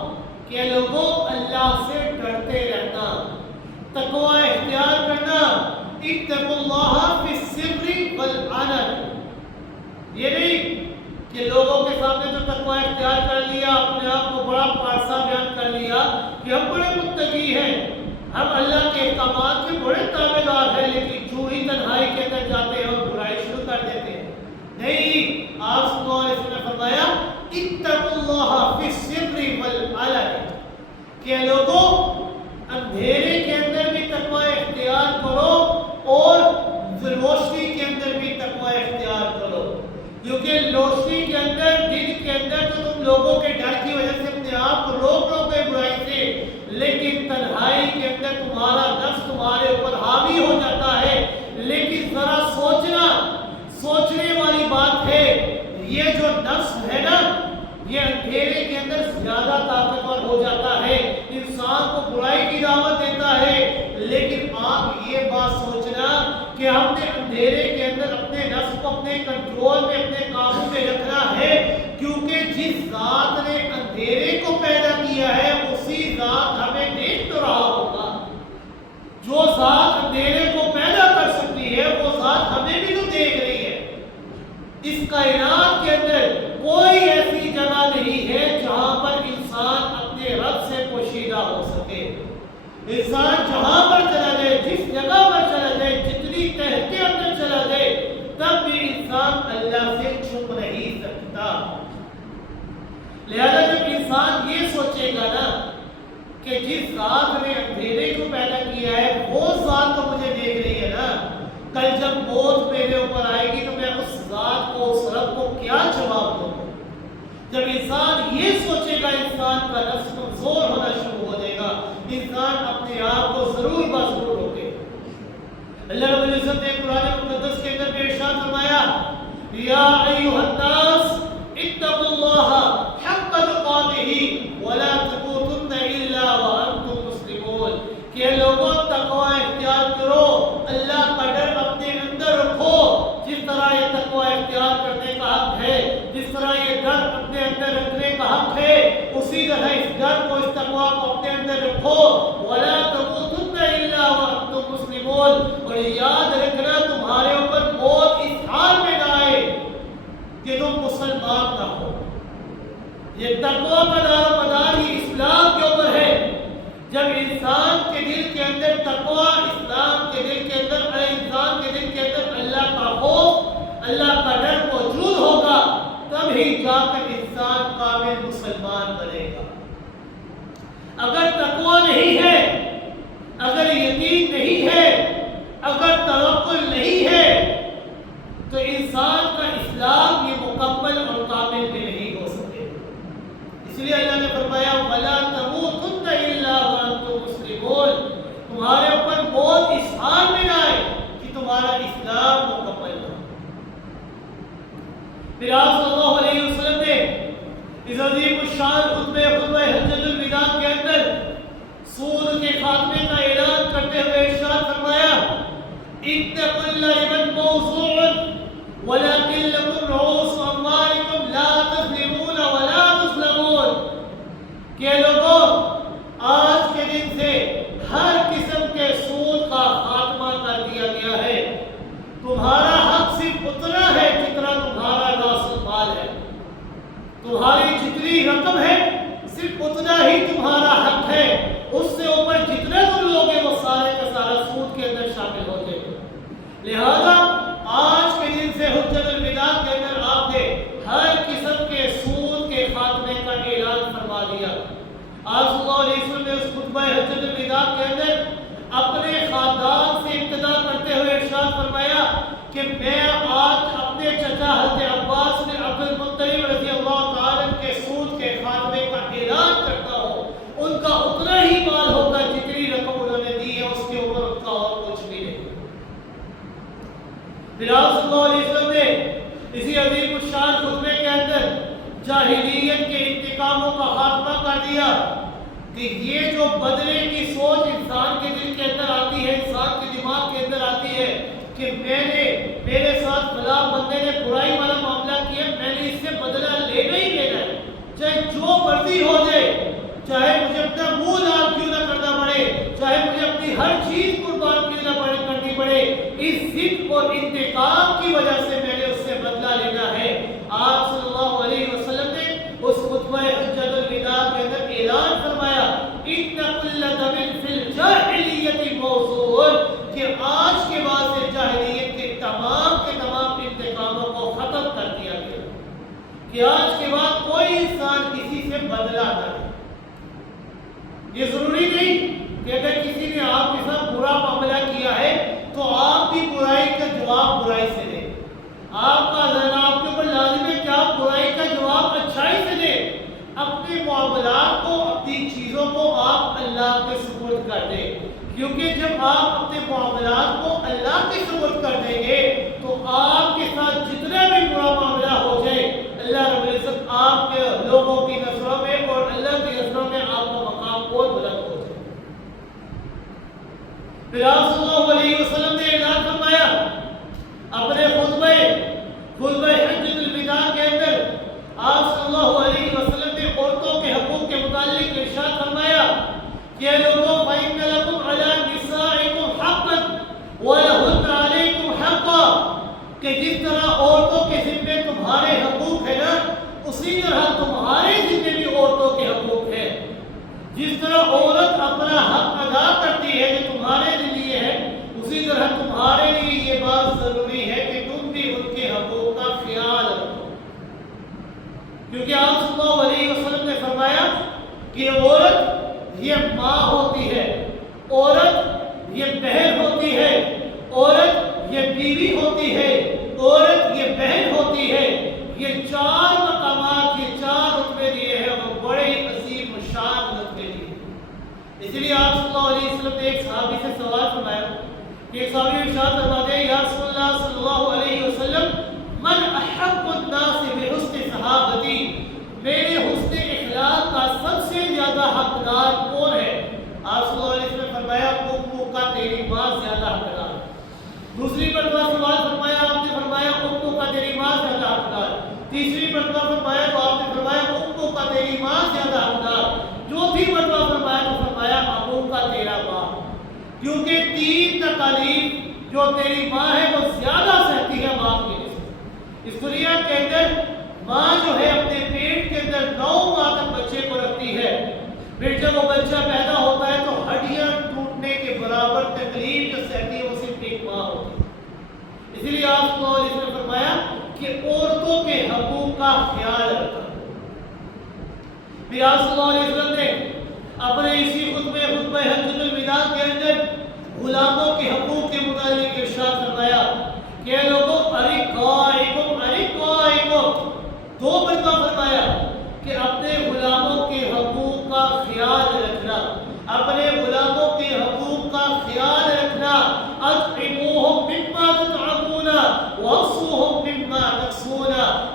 کہ لوگوں اللہ سے ڈرتے رہنا، تقوی اختیار کرنا، اتقوا اللہ فی السر والعلن، یہ نہیں کہ لوگوں کے سامنے تو تقوی اختیار کر لیا، اپنے آپ کو بڑا پارسا بیان کر لیا کہ ہم بڑے متقی ہیں، ہم اللہ کے احکامات کے بڑے تابع دار ہیں، لیکن جو ہی تنہائی کے اندر جاتے ہیں اور برائی شروع کر دیتے ہیں۔ نہیں، آپ صلی اللہ علیہ وسلم نے فرمایا اتقوا اللہ فی السر والعلن، کہ لوگوں اندھیرے کے اندر بھی تقوی اختیار کرو اور روشنی کے اندر بھی تقوی اختیار کرو، کیونکہ روشنی کے اندر، دن کے اندر تو تم لوگوں کے ڈر کی وجہ سے اپنے آپ کو روک لو گے برائی سے، لیکن تنہائی کے اندر تمہارا نفس تمہارے اوپر حاوی ہو جاتا ہے۔ لیکن ذرا سوچنے والی بات ہے، یہ جو نفس ہے نا، یہ اندھیرے کے اندر زیادہ طاقتور ہو جاتا ہے، انسان کو برائی کی دعوت دیتا ہے، لیکن آپ یہ بات سوچنا کہ ہم نے اندھیرے کے اندر اپنے نفس کو اپنے کنٹرول میں، اپنے قابو میں رکھنا ہے، کیونکہ جس ذات نے اندھیرے کو پیدا کیا ہے اسی ذات ہمیں دیکھ تو رہا ہوگا۔ جو ذات اندھیرے کو پیدا کر سکتی ہے وہ ذات ہمیں بھی تو دیکھ رہی ہے۔ اس کائنات کے اندر کوئی ایسی جگہ نہیں ہے جہاں پر انسان اپنے رب سے پوشیدہ ہو سکے۔ انسان جہاں پر چلا جائے، جس جگہ پر چلا جائے، جتنی تہہ کے اندر چلا جائے، تب بھی انسان اللہ سے چھپ نہیں سکتا۔ لہذا جب انسان یہ سوچے گا نا کہ جس ذات نے اندھیرے کو پیدا کیا ہے وہ ذات تو مجھے دیکھ رہی ہے نا، کل جب موت میرے اوپر آئے گی تو میں اس ذات کو، اس رب کو کیا جواب دوں؟ جب انسان یہ سوچے گا، انسان کا نفس کمزور ہونا شروع ہو جائے گا، انسان اپنے آپ کو ضرور بضرور روکے۔ اللہ رب العزت نے قرآن مقدس کے اندر میں ارشاد فرمایا، یا ایھا الناس اتقوا اللہ حق تقاتہ ولا تموتن الا وانتم مسلمون، کہ لوگوں تقوی اختیار کرو، اللہ کا ڈر اپنے اندر رکھو، جس طرح یہ تقوی اختیار کرنے کا حق ہے، جس طرح یہ ڈر اپنے اندر رکھنے کا حق ہے، اسی طرح اس ڈر کو، اس تقوی کو اپنے اندر رکھو۔ ولا تموتن الا وانتم مسلمون، اور یاد رکھنا تمہارے اوپر موت اس حال میں نہ آئے کہ تم مسلمان نہ ہو۔ یہ تقوی کا دار و مدار ہی اسلام کے اوپر ہے۔ جب انسان کے دل کے اندر تقوی، اسلام کے دل کے اندر، انسان کے دل کے اندر اللہ کا خوف، اللہ کا ڈر موجود ہوگا، تب ہی جا کر انسان کامل مسلمان بنے گا۔ اگر تقوی نہیں ہے، اگر یقین نہیں ہے، اگر توکل نہیں ہے، تو انسان کا اسلام یہ مکمل اور کامل بھی نہیں ہو سکے۔ اس لیے اللہ نے فرمایا وَلَا تَمُوتُنَّ إِلَّا وَأَنْتُمْ مُسْلِمُونَ، تمہارے اوپر موت اس حال میں نہ آئے کہ تمہارا اسلام مکمل ہو۔ پھر آپ صلی اللہ علیہ وسلم نے اس عظیم الشان خطبہ حجۃ الوداع کے اندر سود کے خاتمے کا اعلان کرتے ہوئے ارشاد فرمایا، إِنَّ كُلَّ رِبًا مَوْضُوعٌ وَلَكِنْ لَكُمْ رُءُوسُ أَمْوَالِكُمْ لَا تَظْلِمُونَ وَلَا تُظْلَمُونَ، کہ لوگوں آج کے دن سے ہر قسم کے سود کا خاتمہ کر دیا گیا ہے، تمہارا حق صرف اتنا ہے جتنا تمہارا راس المال ہے، تمہاری جتنی رقم ہے صرف اتنا ہی تمہارا حق ہے، اس سے اوپر جتنے تم لوگے وہ سارے کا سارا سود کے اندر شامل ہو جائے گا۔ لہذا آج کے دن سے حجۃ الوداع کے اندر آپ نے ہر قسم کے سود کے خاتمے کا اعلان فرما دیا۔ آپ صلی اللہ علیہ وسلم نے اس خطبہ حجۃ الوداع کے اندر اپنے خاندان سے ابتدا کرتے ہوئے ارشاد فرمایا کہ میں آج اپنے چچا حضرت عباس بن عبد المطلب رضی اللہ تعالیٰ کے سود کے خاتمے کا اعلان کرتا ہوں، ان کا اتنا ہی مال ہوگا جتنی رقم انہوں نے دی ہے، اس کے اوپر ان کا اور کچھ بھی نہیں۔ پھر آپ صلی اللہ علیہ وسلم نے اسی عظیم الشان خطبے کے اندر جاہلیت کے انتقاموں کا خاتمہ کر دیا، کہ یہ جو بدلے کی سوچ انسان کے دل کے اندر آتی ہے، انسان کے دماغ کے اندر آتی ہے کہ میرے ساتھ فلاں بندے نے برائی والا معاملہ کیا، میں نے اس سے بدلہ لینا ہی لینا ہے، چاہے جو مرضی ہو جائے، چاہے مجھے اپنا منہ لال کیوں نہ کرنا پڑے، چاہے مجھے اپنی ہر چیز قربان کیوں نہ کرنی پڑے، اس ضد اور انتقام کی وجہ سے میں نے اس سے بدلہ لینا ہے۔ آپ صلی اللہ علیہ وسلم نے اس خطبہ حجۃ الوداع کے اندر اعلان فرمایا، ان کل دم فی الجاہلیۃ موضوع، کہ آج کے بعد سے جاہلیت کے تمام انتقاموں کو ختم کر دیا گیا، کہ آج کے بعد کوئی انسان کسی سے بدلہ نہ لے۔ یہ ضروری نہیں کہ اگر کسی نے آپ کے ساتھ برا معاملہ کیا ہے تو آپ بھی برائی کا جواب برائی سے دیں۔ آپ کا آپ کے اوپر لازم ہے کہ آپ برائی کا جواب اچھائی سے دیں۔ اپنے معاملات کو، اپنی چیزوں کو آپ اللہ کے سپرد کر دیں، کیونکہ جب آپ اپنے معاملات کو اللہ کے سپرد کر دیں گے تو آپ کے ساتھ جتنا بھی برا معاملہ ہو جائے، اللہ رب العزت آپ کے لوگوں کی نظروں میں اور اللہ کی نظروں میں آپ کا مقام بہت بلند ہو جائے۔ پھر آپ صلی اللہ علیہ وسلم نے اعلان فرمایا اپنے خطبہ حجۃ الوداع کے اندر، آپ صلی اللہ علیہ وسلم نے عورتوں کے حقوق کے متعلق ارشاد فرمایا کہ اے لوگوں، فَإِنَّ لَكُمْ عَلَىٰ نِسَائِكُمْ حَقًّا وَلَهُنَّ عَلَيْكُمْ حَقًّا، کہ جس طرح عورتوں کے ذمے تمہارے حقوق ہیں نا، اسی طرح تمہارے ذمے بھی عورتوں کے حقوق ہیں۔ جس طرح عورت اپنا حق ادا کرتی ہے جو تمہارے لیے ہے، اسی طرح تمہارے لیے یہ بات ضروری ہے کہ تم بھی ان کے حقوق کا خیال رکھو، کیونکہ آپ صلی اللہ علیہ وسلم نے فرمایا کہ عورت یہ ماں ہوتی ہے، عورت یہ بہن ہوتی ہے، عورت یہ بیوی ہوتی ہے، عورت یہ بہن ہوتی ہے۔ یہ چار مقامات، یہ چار رتبے دیے ہیں اور بڑے عظیم شان رتبے دیے ہیں۔ اس لیے آپ صلی اللہ علیہ وسلم نے ایک صحابی سے سوال فرمایا کہ ایک صحابی ارشاد فرماتے ہیں، یا رسول اللہ صلی اللہ علیہ وسلم، من احق الناس بحسن صحابتی، میرے حسن اخلاق کا سب سے زیادہ حقدار کون ہے؟ آپ صلی اللہ علیہ وسلم نے فرمایا، امک کا تیری ماں زیادہ حقدار۔ دوسری مرتبہ سوال فرمایا، آپ نے فرمایا امک کا تیری ماں زیادہ حقدار۔ تیسری مرتبہ فرمایا تو آپ نے فرمایا امک کا تیری ماں زیادہ حقدار۔ چوتھی مرتبہ فرمایا تو فرمایا ابو کا تیرا باپ، کیونکہ تین تکالیف جو تیری ماں ہے وہ زیادہ سہتی ہے باپ کی نسبت۔ اس دنیا کے اندر ماں جو ہے اپنے پیٹ کے اندر 9 ماہ تک بچے کو رکھتی ہے، پھر جب وہ بچہ پیدا ہوتا ہے تو ہڈیاں ٹوٹنے کے برابر تکلیف جو سہتی ہے وہ صرف ایک ماں ہوتی ہے۔ اس لیے آپ صلی اللہ علیہ وسلم نے فرمایا کہ عورتوں کے حقوق کا خیال رکھنا۔ پھر آپ صلی اللہ علیہ وسلم نے اپنے اسی خطبہ حجۃ الوداع کے اندر غلاموں کے حقوق کے متعلق ارشاد فرمایا کہ اے لوگوں، ارقائکم 2 مرتبہ فرمایا کہ اپنے غلاموں کے حقوق کا خیال رکھنا، اپنے غلاموں کے حقوق کا خیال رکھنا۔ اطعموہم مما تطعمون واکسوہم مما تکسون،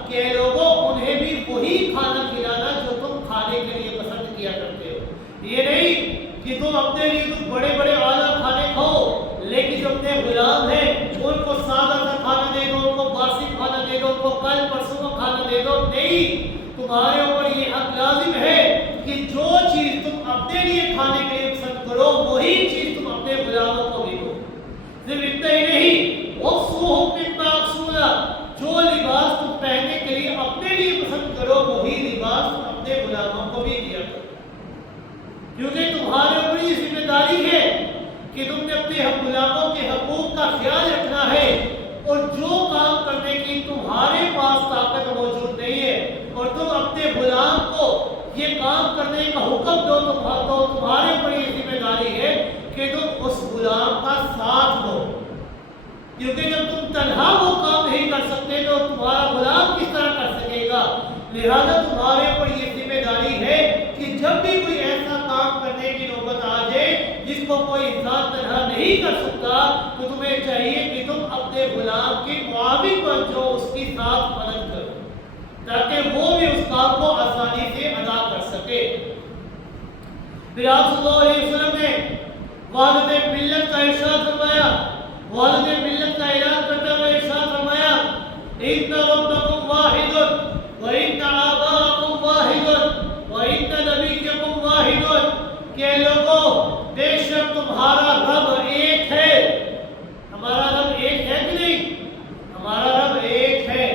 کہ اے لوگوں انہیں بھی وہی کھانا کھلانا جو تم کھانے کے لیے پسند کیا کرتے ہو۔ یہ نہیں کہ تم اپنے لیے تم بڑے بڑے اعلیٰ کھانے کھاؤ، لیکن جو اپنے غلام ہیں ان کو سادہ سا کھانا دے دو، ان کو باسی کھانا دے دو، ان کو کل پرسوں کا کھانا دے دو۔ نہیں، تمہارے اوپر یہ حق لازم ہے کہ جو چیز تم اپنے لیے کھانے کے لیے پسند کرو وہی چیز تم اپنے غلاموں کو بھی دو۔ صرف اتنا ہی نہیں، وَاکْسُوهُمْ مِمَّا يَكْسُونَ، جو لباس تم پہننے کے لیے اپنے لیے پسند کرو وہی لباس تم اپنے غلاموں کو بھی دیا کرو، کیونکہ تمہارے اوپر یہ ذمہ داری ہے کہ تم نے اپنے غلاموں کے حقوق کا خیال رکھنا ہے، اور جو کام کرنے کی تمہارے پاس طاقت موجود نہیں ہے اور تم اپنے غلام کو یہ کام کرنے کا حکم دو، تمہارے اوپر یہ ذمہ داری ہے کہ تم اس غلام کا ساتھ دو، کیونکہ جب تم تنہا وہ کام نہیں کر سکتے تو تمہارا غلام کس طرح کر سکے گا؟ لہذا تمہارے اوپر یہ ذمہ داری ہے کہ جب بھی کوئی ایسا کام کرنے کی نوبت آ جائے جس کو کوئی انسان تنہا نہیں کر سکتا تو تمہیں چاہیے کہ تم اپنے غلام کے معاون بن جاؤ، اس کی ساتھ مدد کرو تاکہ وہ بھی اس کام کو آسانی سے ادا کر سکے۔ پھر آپ صلی اللہ علیہ وسلم نے وحدت ملت کا ارشاد فرمایا، وحدت ملت کا اعلان کرتے ہوئے ارشاد فرمایا ان ربکم واحد وان آباءکم واحد وان نبیکم واحد، کہ لوگوں بے شک تمہارا رب ایک ہے۔ ہمارا رب ایک ہے کہ نہیں؟ ہمارا رب ایک ہے،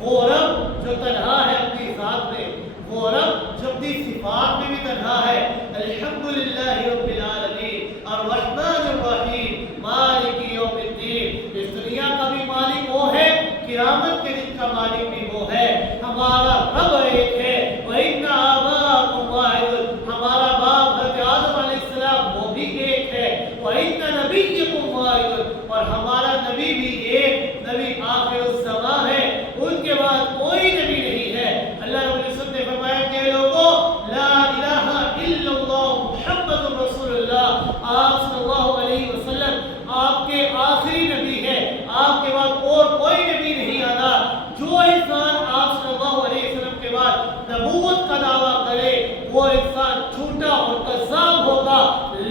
وہ رب جو تنہا ہے اپنی ذات میں، وہ رب جو اپنی صفات میں بھی تنہا ہے۔ الحمدللہ رب العالمین الرحمن الرحیم مالک یوم الدین، اس دنیا کا بھی مالک وہ ہے، قیامت کے دن کا مالک بھی وہ ہے۔ ہمارا رب ایک ہے۔ وَإِنَّ آبَاءَكُمْ وَاحِدٌ، ہمارا باپ حضرت آدم علیہ السلام وہ بھی ایک ہے۔ وَإِنَّ نَبِيَّكُمْ وَاحِدٌ، اور ہمارا نبی بھی ایک، نبی آخر الزماں ہے، ان کے بعد کوئی نبی نہیں ہے۔ اللہ رب العزت نے فرمایا کہ لوگوں لا الہ الا اللہ محمد رسول اللہ، آپ صلی اللہ علیہ وسلم آپ کے آخری نبی ہے، آپ کے بعد اور کوئی نبی نہیں آتا۔ جو انسان آپ صلی اللہ علیہ وسلم کے بعد نبوت کا دعویٰ کرے وہ انسان جھوٹا اور کذاب ہوگا،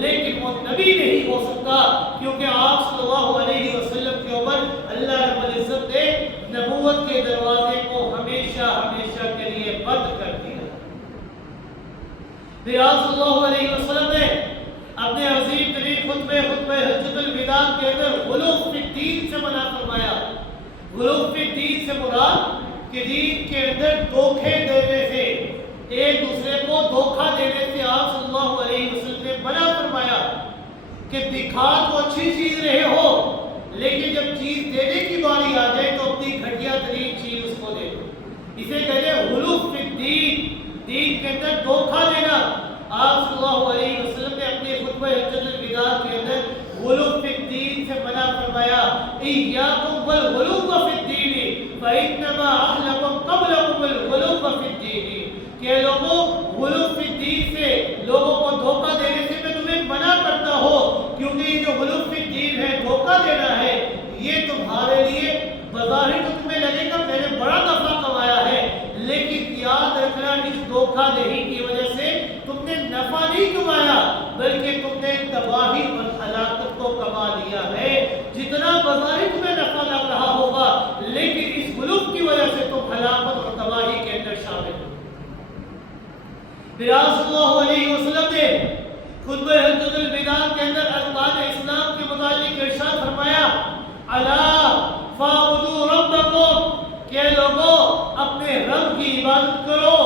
لیکن وہ نبی نہیں ہو سکتا، کیونکہ آپ صلی اللہ علیہ وسلم کے اوپر اللہ رب العزت نے نبوت کے دروازے کو ہمیشہ ہمیشہ کے لیے بند کر دیا۔ پھر آپ صلی اللہ علیہ وسلم نے اپنے عظیم ترین خطبہ حجۃ الوداع کے اندر غلو فی الدین سے منع فرمایا۔ غلو فی الدین سے مراد کہ دین کے اندر دھوکے دینے سے، ایک دوسرے کو دھوکہ دینے سے آپ صلی اللہ علیہ وسلم نے منع فرمایا کہ دکھا تو اچھی چیز رہے ہو، لیکن جب چیز دینے کی باری آ جائے تو اپنی گھٹیا ترین چیز اس کو دے دو۔ اسے کہتے ہیں غلو فی الدین، دین کے اندر دھوکہ دینا۔ آپ صلی اللہ علیہ وسلم نے اپنے خطبہ حجۃ الوداع کے اندر غلو فی الدین سے منع فرمایا۔ ایاکم والغلو فی الدین فانما اهلکم قبلکم الغلو فی الدین، کہ لوگوں غلو فی الدین سے، لوگوں کو دھوکہ دینے سے میں تمہیں منع کرتا ہوں، کیونکہ یہ جو غلو فی الدین ہے، دھوکہ دینا ہے، یہ تمہارے لیے بظاہر تو تمہیں لگے گا میں نے بڑا نفع کمایا ہے، لیکن یاد رکھنا اس دھوکہ دہی کی وجہ سے تم نے نفع نہیں کمایا، بلکہ تم نے تباہی اور ہلاکت کو کما لیا ہے۔ جتنا بظاہر تمہیں نفع لگ رہا ہوگا، لیکن اس غلو کی وجہ سے تم ہلاکت اور تباہی کے اندر شامل ہو۔ پھر آپ صلی اللہ علیہ وسلم نے خطبہ حجۃ الوداع کے اندر ارکان اسلام کے متعلق ارشاد فرمایا الا فاعبدوا ربکم، کہ لوگوں اپنے رب کی عبادت کرو،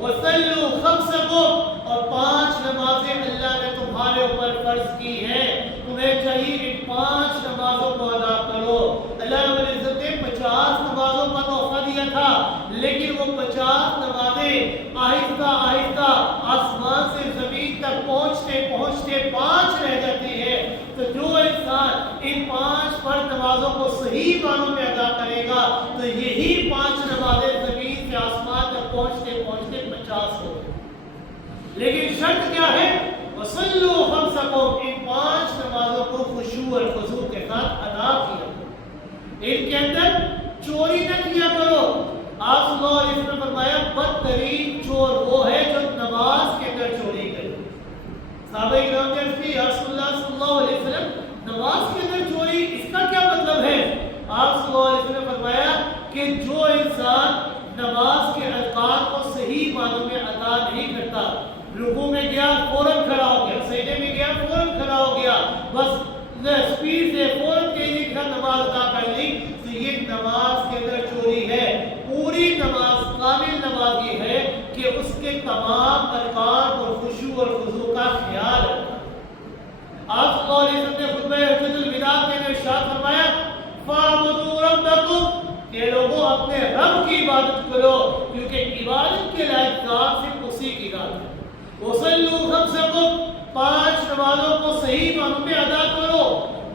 وصلوا خمسکم، اور 5 نمازیں اللہ نے تمہارے اوپر فرض کی ہیں، تمہیں چاہیے ان 5 نمازوں کو ادا کرو۔ اللہ رب العزت نے 50 نمازوں کا تحفہ دیا تھا، لیکن وہ 50 نمازیں آہستہ آہستہ آسمان سے زمین تک پہنچتے پہنچتے 5 رہ جاتی ہے۔ تو جو انسان ان 5 فرض نمازوں کو صحیح معنوں میں ادا کرے گا تو یہی 5 نمازیں زمین سے آسمان تک پہنچتے پہنچتے 50 ہو گئی۔ لیکن شرط کیا ہے؟ وصلوا خمسکم، ان 5 نمازوں کو خشوع اور خضوع کے ساتھ ادا کیا، ان کے اندر چوری نہ کیا کرو۔ آپ صلی اللہ علیہ وسلم نے فرمایا بدترین چور وہ ہے جو نماز کے اندر چوری کرے۔ صحابہ کرام نے عرض کی یا رسول اللہ صلی اللہ علیہ وسلم نماز کے اندر چوری اس کا کیا مطلب ہے؟ آپ صلی اللہ علیہ وسلم نے فرمایا کہ جو انسان نماز کے ارکان کو صحیح معنوں میں ادا نہیں کرتا، رکوع میں گیا فوراً کھڑا ہو گیا، سجدے میں گیا فوراً کھڑا ہو گیا، بس سپیڈ سے فوراً تیزی سے نماز ادا کر لی، تو یہ نماز کے اندر چوری ہے۔ پوری نماز، کامل نماز یہ ہے کہ اس کے تمام ارکان اور خشوع اور خضوع کا خیال رکھنا۔ آپ صلی اللہ علیہ وسلم نے خطبہ حجۃ الوداع کے اندر ارشاد فرمایا فاعبدوا ربکم، کہ لوگوں اپنے رب کی عبادت کرو، کیونکہ عبادت کے لائق ذات صرف اسی کی ذات ہے۔ وصلوا خمسکم، 5 نمازوں کو صحیح معنوں میں ادا کرو،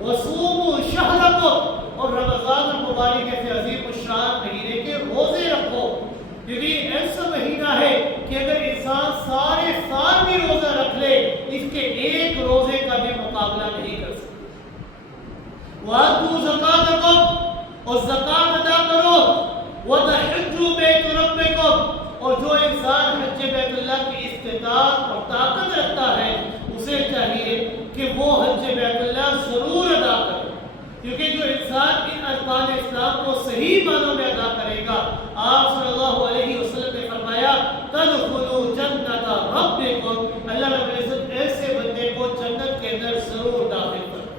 وصوموا شہرکم، اور رمضان المبارک کے عظیم الشان مہینے کے روزے رکھو، کیونکہ ایسا مہینہ ہے کہ اگر انسان سارے سال بھی روزہ رکھ لے اس کے ایک روزے کا بھی مقابلہ نہیں کر سکتا۔ وَآتُوا زَكَاتَكُمْ، اور زکات ادا کرو، وَتَحِجُّوا بَيْتَ رَبِّكُمْ، اور جو انسان حج بیت اللہ کی استطاعت اور طاقت رکھتا ہے اسے چاہیے کہ وہ حج بیت اللہ ضرور ادا کرے، کیونکہ جو انسان ان ارکان اسلام کو صحیح معنوں میں ادا کرے گا، آپ صلی اللہ علیہ وسلم نے فرمایا تدخلوا جنت ربکم، اللہ رب العزت ایسے بندے کو جنت کے اندر ضرور داخل کرے۔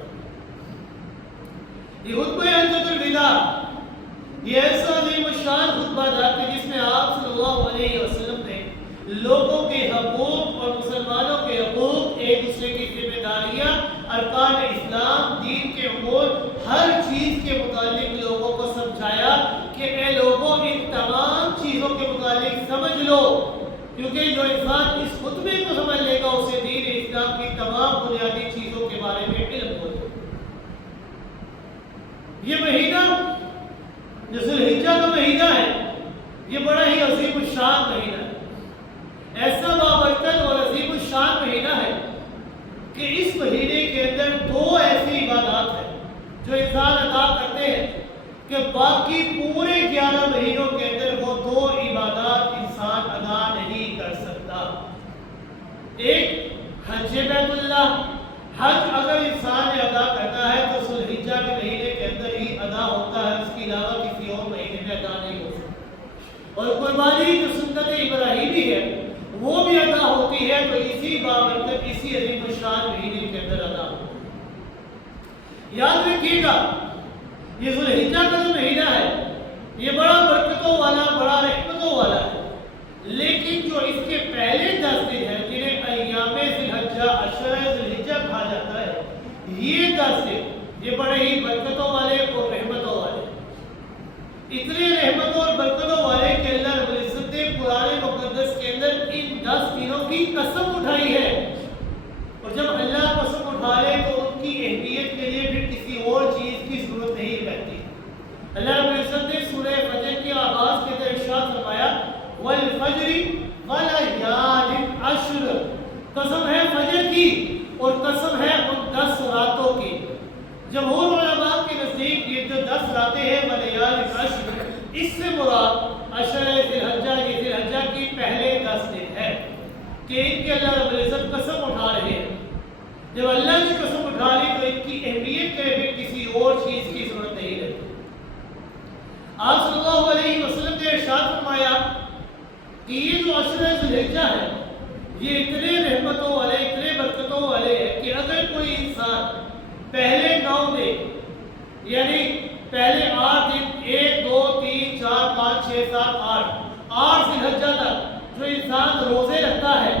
یہ خطبہ حجۃ الوداع یہ ایسا عظیم الشان خطبہ تھا کہ جس میں آپ صلی اللہ علیہ وسلم نے لوگوں کے حقوق اور مسلمانوں کے حقوق، ایک دوسرے کی ذمہ داریاں، ارکان اسلام، دین کے امور، ہر چیز کے متعلق لوگوں کو سمجھایا کہ اے لوگوں ان تمام چیزوں کے متعلق سمجھ لو، کیونکہ جو انسان اس خطبے کو سمجھ لے گا اسے دین اسلام کی تمام بنیادی چیزوں کے بارے میں علم ہو جائے۔ یہ مہینہ جو ذی الحجہ کا مہینہ ہے یہ بڑا ہی عظیم الشان مہینہ ہے، ایسا بابرکت اور عظیم الشان مہینہ ہے کہ اس مہینے کے اندر دو ایسی عبادات ہیں جو انسان ادا کرتے ہیں کہ باقی پورے 11 مہینوں کے اندر وہ دو عبادات انسان ادا نہیں کر سکتا۔ ایک حج بیت اللہ، حج اگر انسان نے ادا کرنا ہے تو ذی الحجہ کے مہینے کے اندر ہی ادا ہوتا ہے، اس کے علاوہ کسی اور مہینے میں ادا نہیں ہو سکتا۔ اور قربانی جو سنت ابراہیمی ہے وہ بھی ادا ہوتی ہے تو اسی بابرکت، اسی عظیم الشان مہینے کے اندر ادا ہوتی ہے۔ یاد رکھیے گا یہ ذی الحجہ کا جو مہینہ ہے یہ بڑا برکتوں والا، بڑا رحمتوں والا ہے، لیکن جو اس کے پہلے 10 دن ہیں جنہیں ایام ذی الحجہ، عشرہ ذی الحجہ کہا جاتا ہے، یہ 10 دن یہ بڑے ہی برکتوں والے اور رحمتوں والے، اتنے رحمتوں اور برکتوں والے کہ اللہ رب العزت نے قرآن مقدس کے اندر ان 10 دنوں کی قسم اٹھائی ہے، اور جب اللہ قسم اٹھا لے تو ان کی اہمیت کے لیے پھر کسی اور چیز کی ضرورت نہیں رہتی۔ اللہ رب العزت نے سورہ فجر کے آغاز کے اندر ارشاد فرمایا والفجر ولیال عشر، قسم ہے فجر کی اور قسم ہے ان 10 راتوں کی۔ جمہور علماء کے نزدیک یہ جو 10 راتیں ہیں ولیال عشر، اس سے مراد عشرہ ذی الحجہ، یہ ذی الحجہ کی پہلے 10 دن ہے کہ ان کے اللہ رب العزت قسم اٹھا رہے ہیں۔ جب اللہ کی قسم اٹھا لی تو ان کی اہمیت کے بھی کسی اور چیز کی ضرورت نہیں رہتی۔ آپ صلی اللہ علیہ وسلم نے ارشاد فرمایا کہ یہ جو عشرہ ذی الحجہ ہے یہ اتنے رحمتوں والے، اتنے برکتوں والے ہیں کہ اگر کوئی انسان پہلے 9 دن یعنی پہلے 8 دن 1 2 3 4 5 6 7 8 ذی الحجہ تک جو انسان روزے رکھتا ہے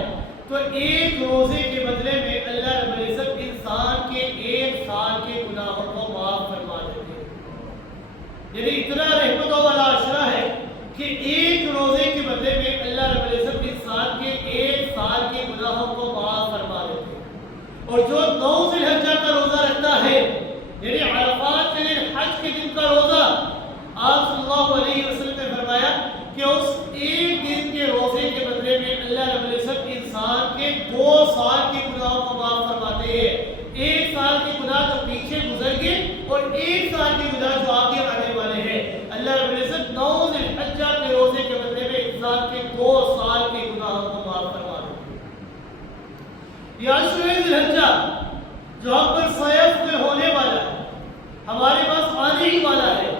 تو ایک روزے کے بدلے میں اللہ رب العزت انسان کے 1 سال کے گناہوں کو معاف فرما دیتے ہیں۔ یعنی اتنا رحمتوں والا عشرہ ہے کہ ایک روزے کے بدلے میں اللہ رب العزت انسان کے 1 سال کے گناہوں کو معاف فرما دیتے ہیں۔ اور جو 9 ذی الحجہ کا روزہ رکھتا ہے یعنی عرفات کے دن، حج کے دن کا روزہ، آپ صلی اللہ علیہ وسلم نے فرمایا کہ اس ایک دن کے روزے کے بدلے میں اللہ رب العزت انسان کے 2 سال کے گناہوں کو معاف فرماتے ہیں۔ 1 سال کے گناہ جو پیچھے گزر گئے اور 1 سال کے گناہ جو آگے آنے والے ہیں، اللہ رب العزت 9 ذی الحجہ کے روزے کے بدلے میں انسان کے 2 سال کے گناہوں کو معاف فرما دیتے ہیں۔ یہ عشرہ ذی الحجہ جو ہم پر سیف میں ہونے والا ہے، ہمارے پاس آنے ہی والا ہے،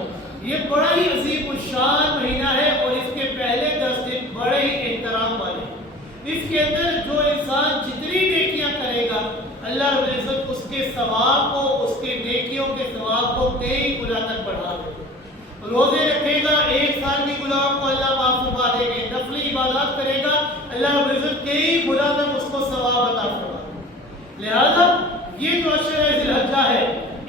یہ بڑا ہی عظیم الشان مہینہ ہے اور اس کے پہلے 10 دن بڑے ہی احترام والے ہیں۔ اس کے اندر جو انسان جتنی نیکیاں کرے گا اللہ رب العزت اس کے ثواب کو، اس کے نیکیوں کے ثواب کو کئی گنا تک بڑھا دے گا۔ روزے رکھے گا 1 سال کی گناہوں کو اللہ معاف فرما دے گا، نفلی عبادات کرے گا اللہ رب العزت کئی گنا تک اس کو ثواب عطا فرما دے گا۔ لہذا یہ جو عشرہ ذی الحجہ ہے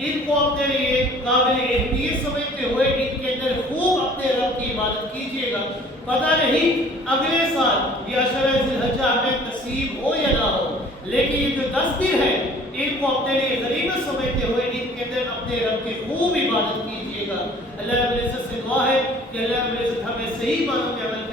ان کو اپنے لیے قابل اہمیت سمجھتے ہوئے ان کے اندر خوب اپنے رب کی عبادت کیجیے گا۔ پتہ نہیں اگلے سال یہ عشرہ ذی الحجہ ہمیں نصیب ہو یا نہ ہو، لیکن یہ جو 10 دن ہے ان کو اپنے لیے غنیمت سمجھتے ہوئے ان کے اندر اپنے رب کی خوب عبادت کیجیے گا۔ اللہ رب العزت سے دعا ہے کہ اللہ رب العزت ہمیں صحیح معنوں میں عمل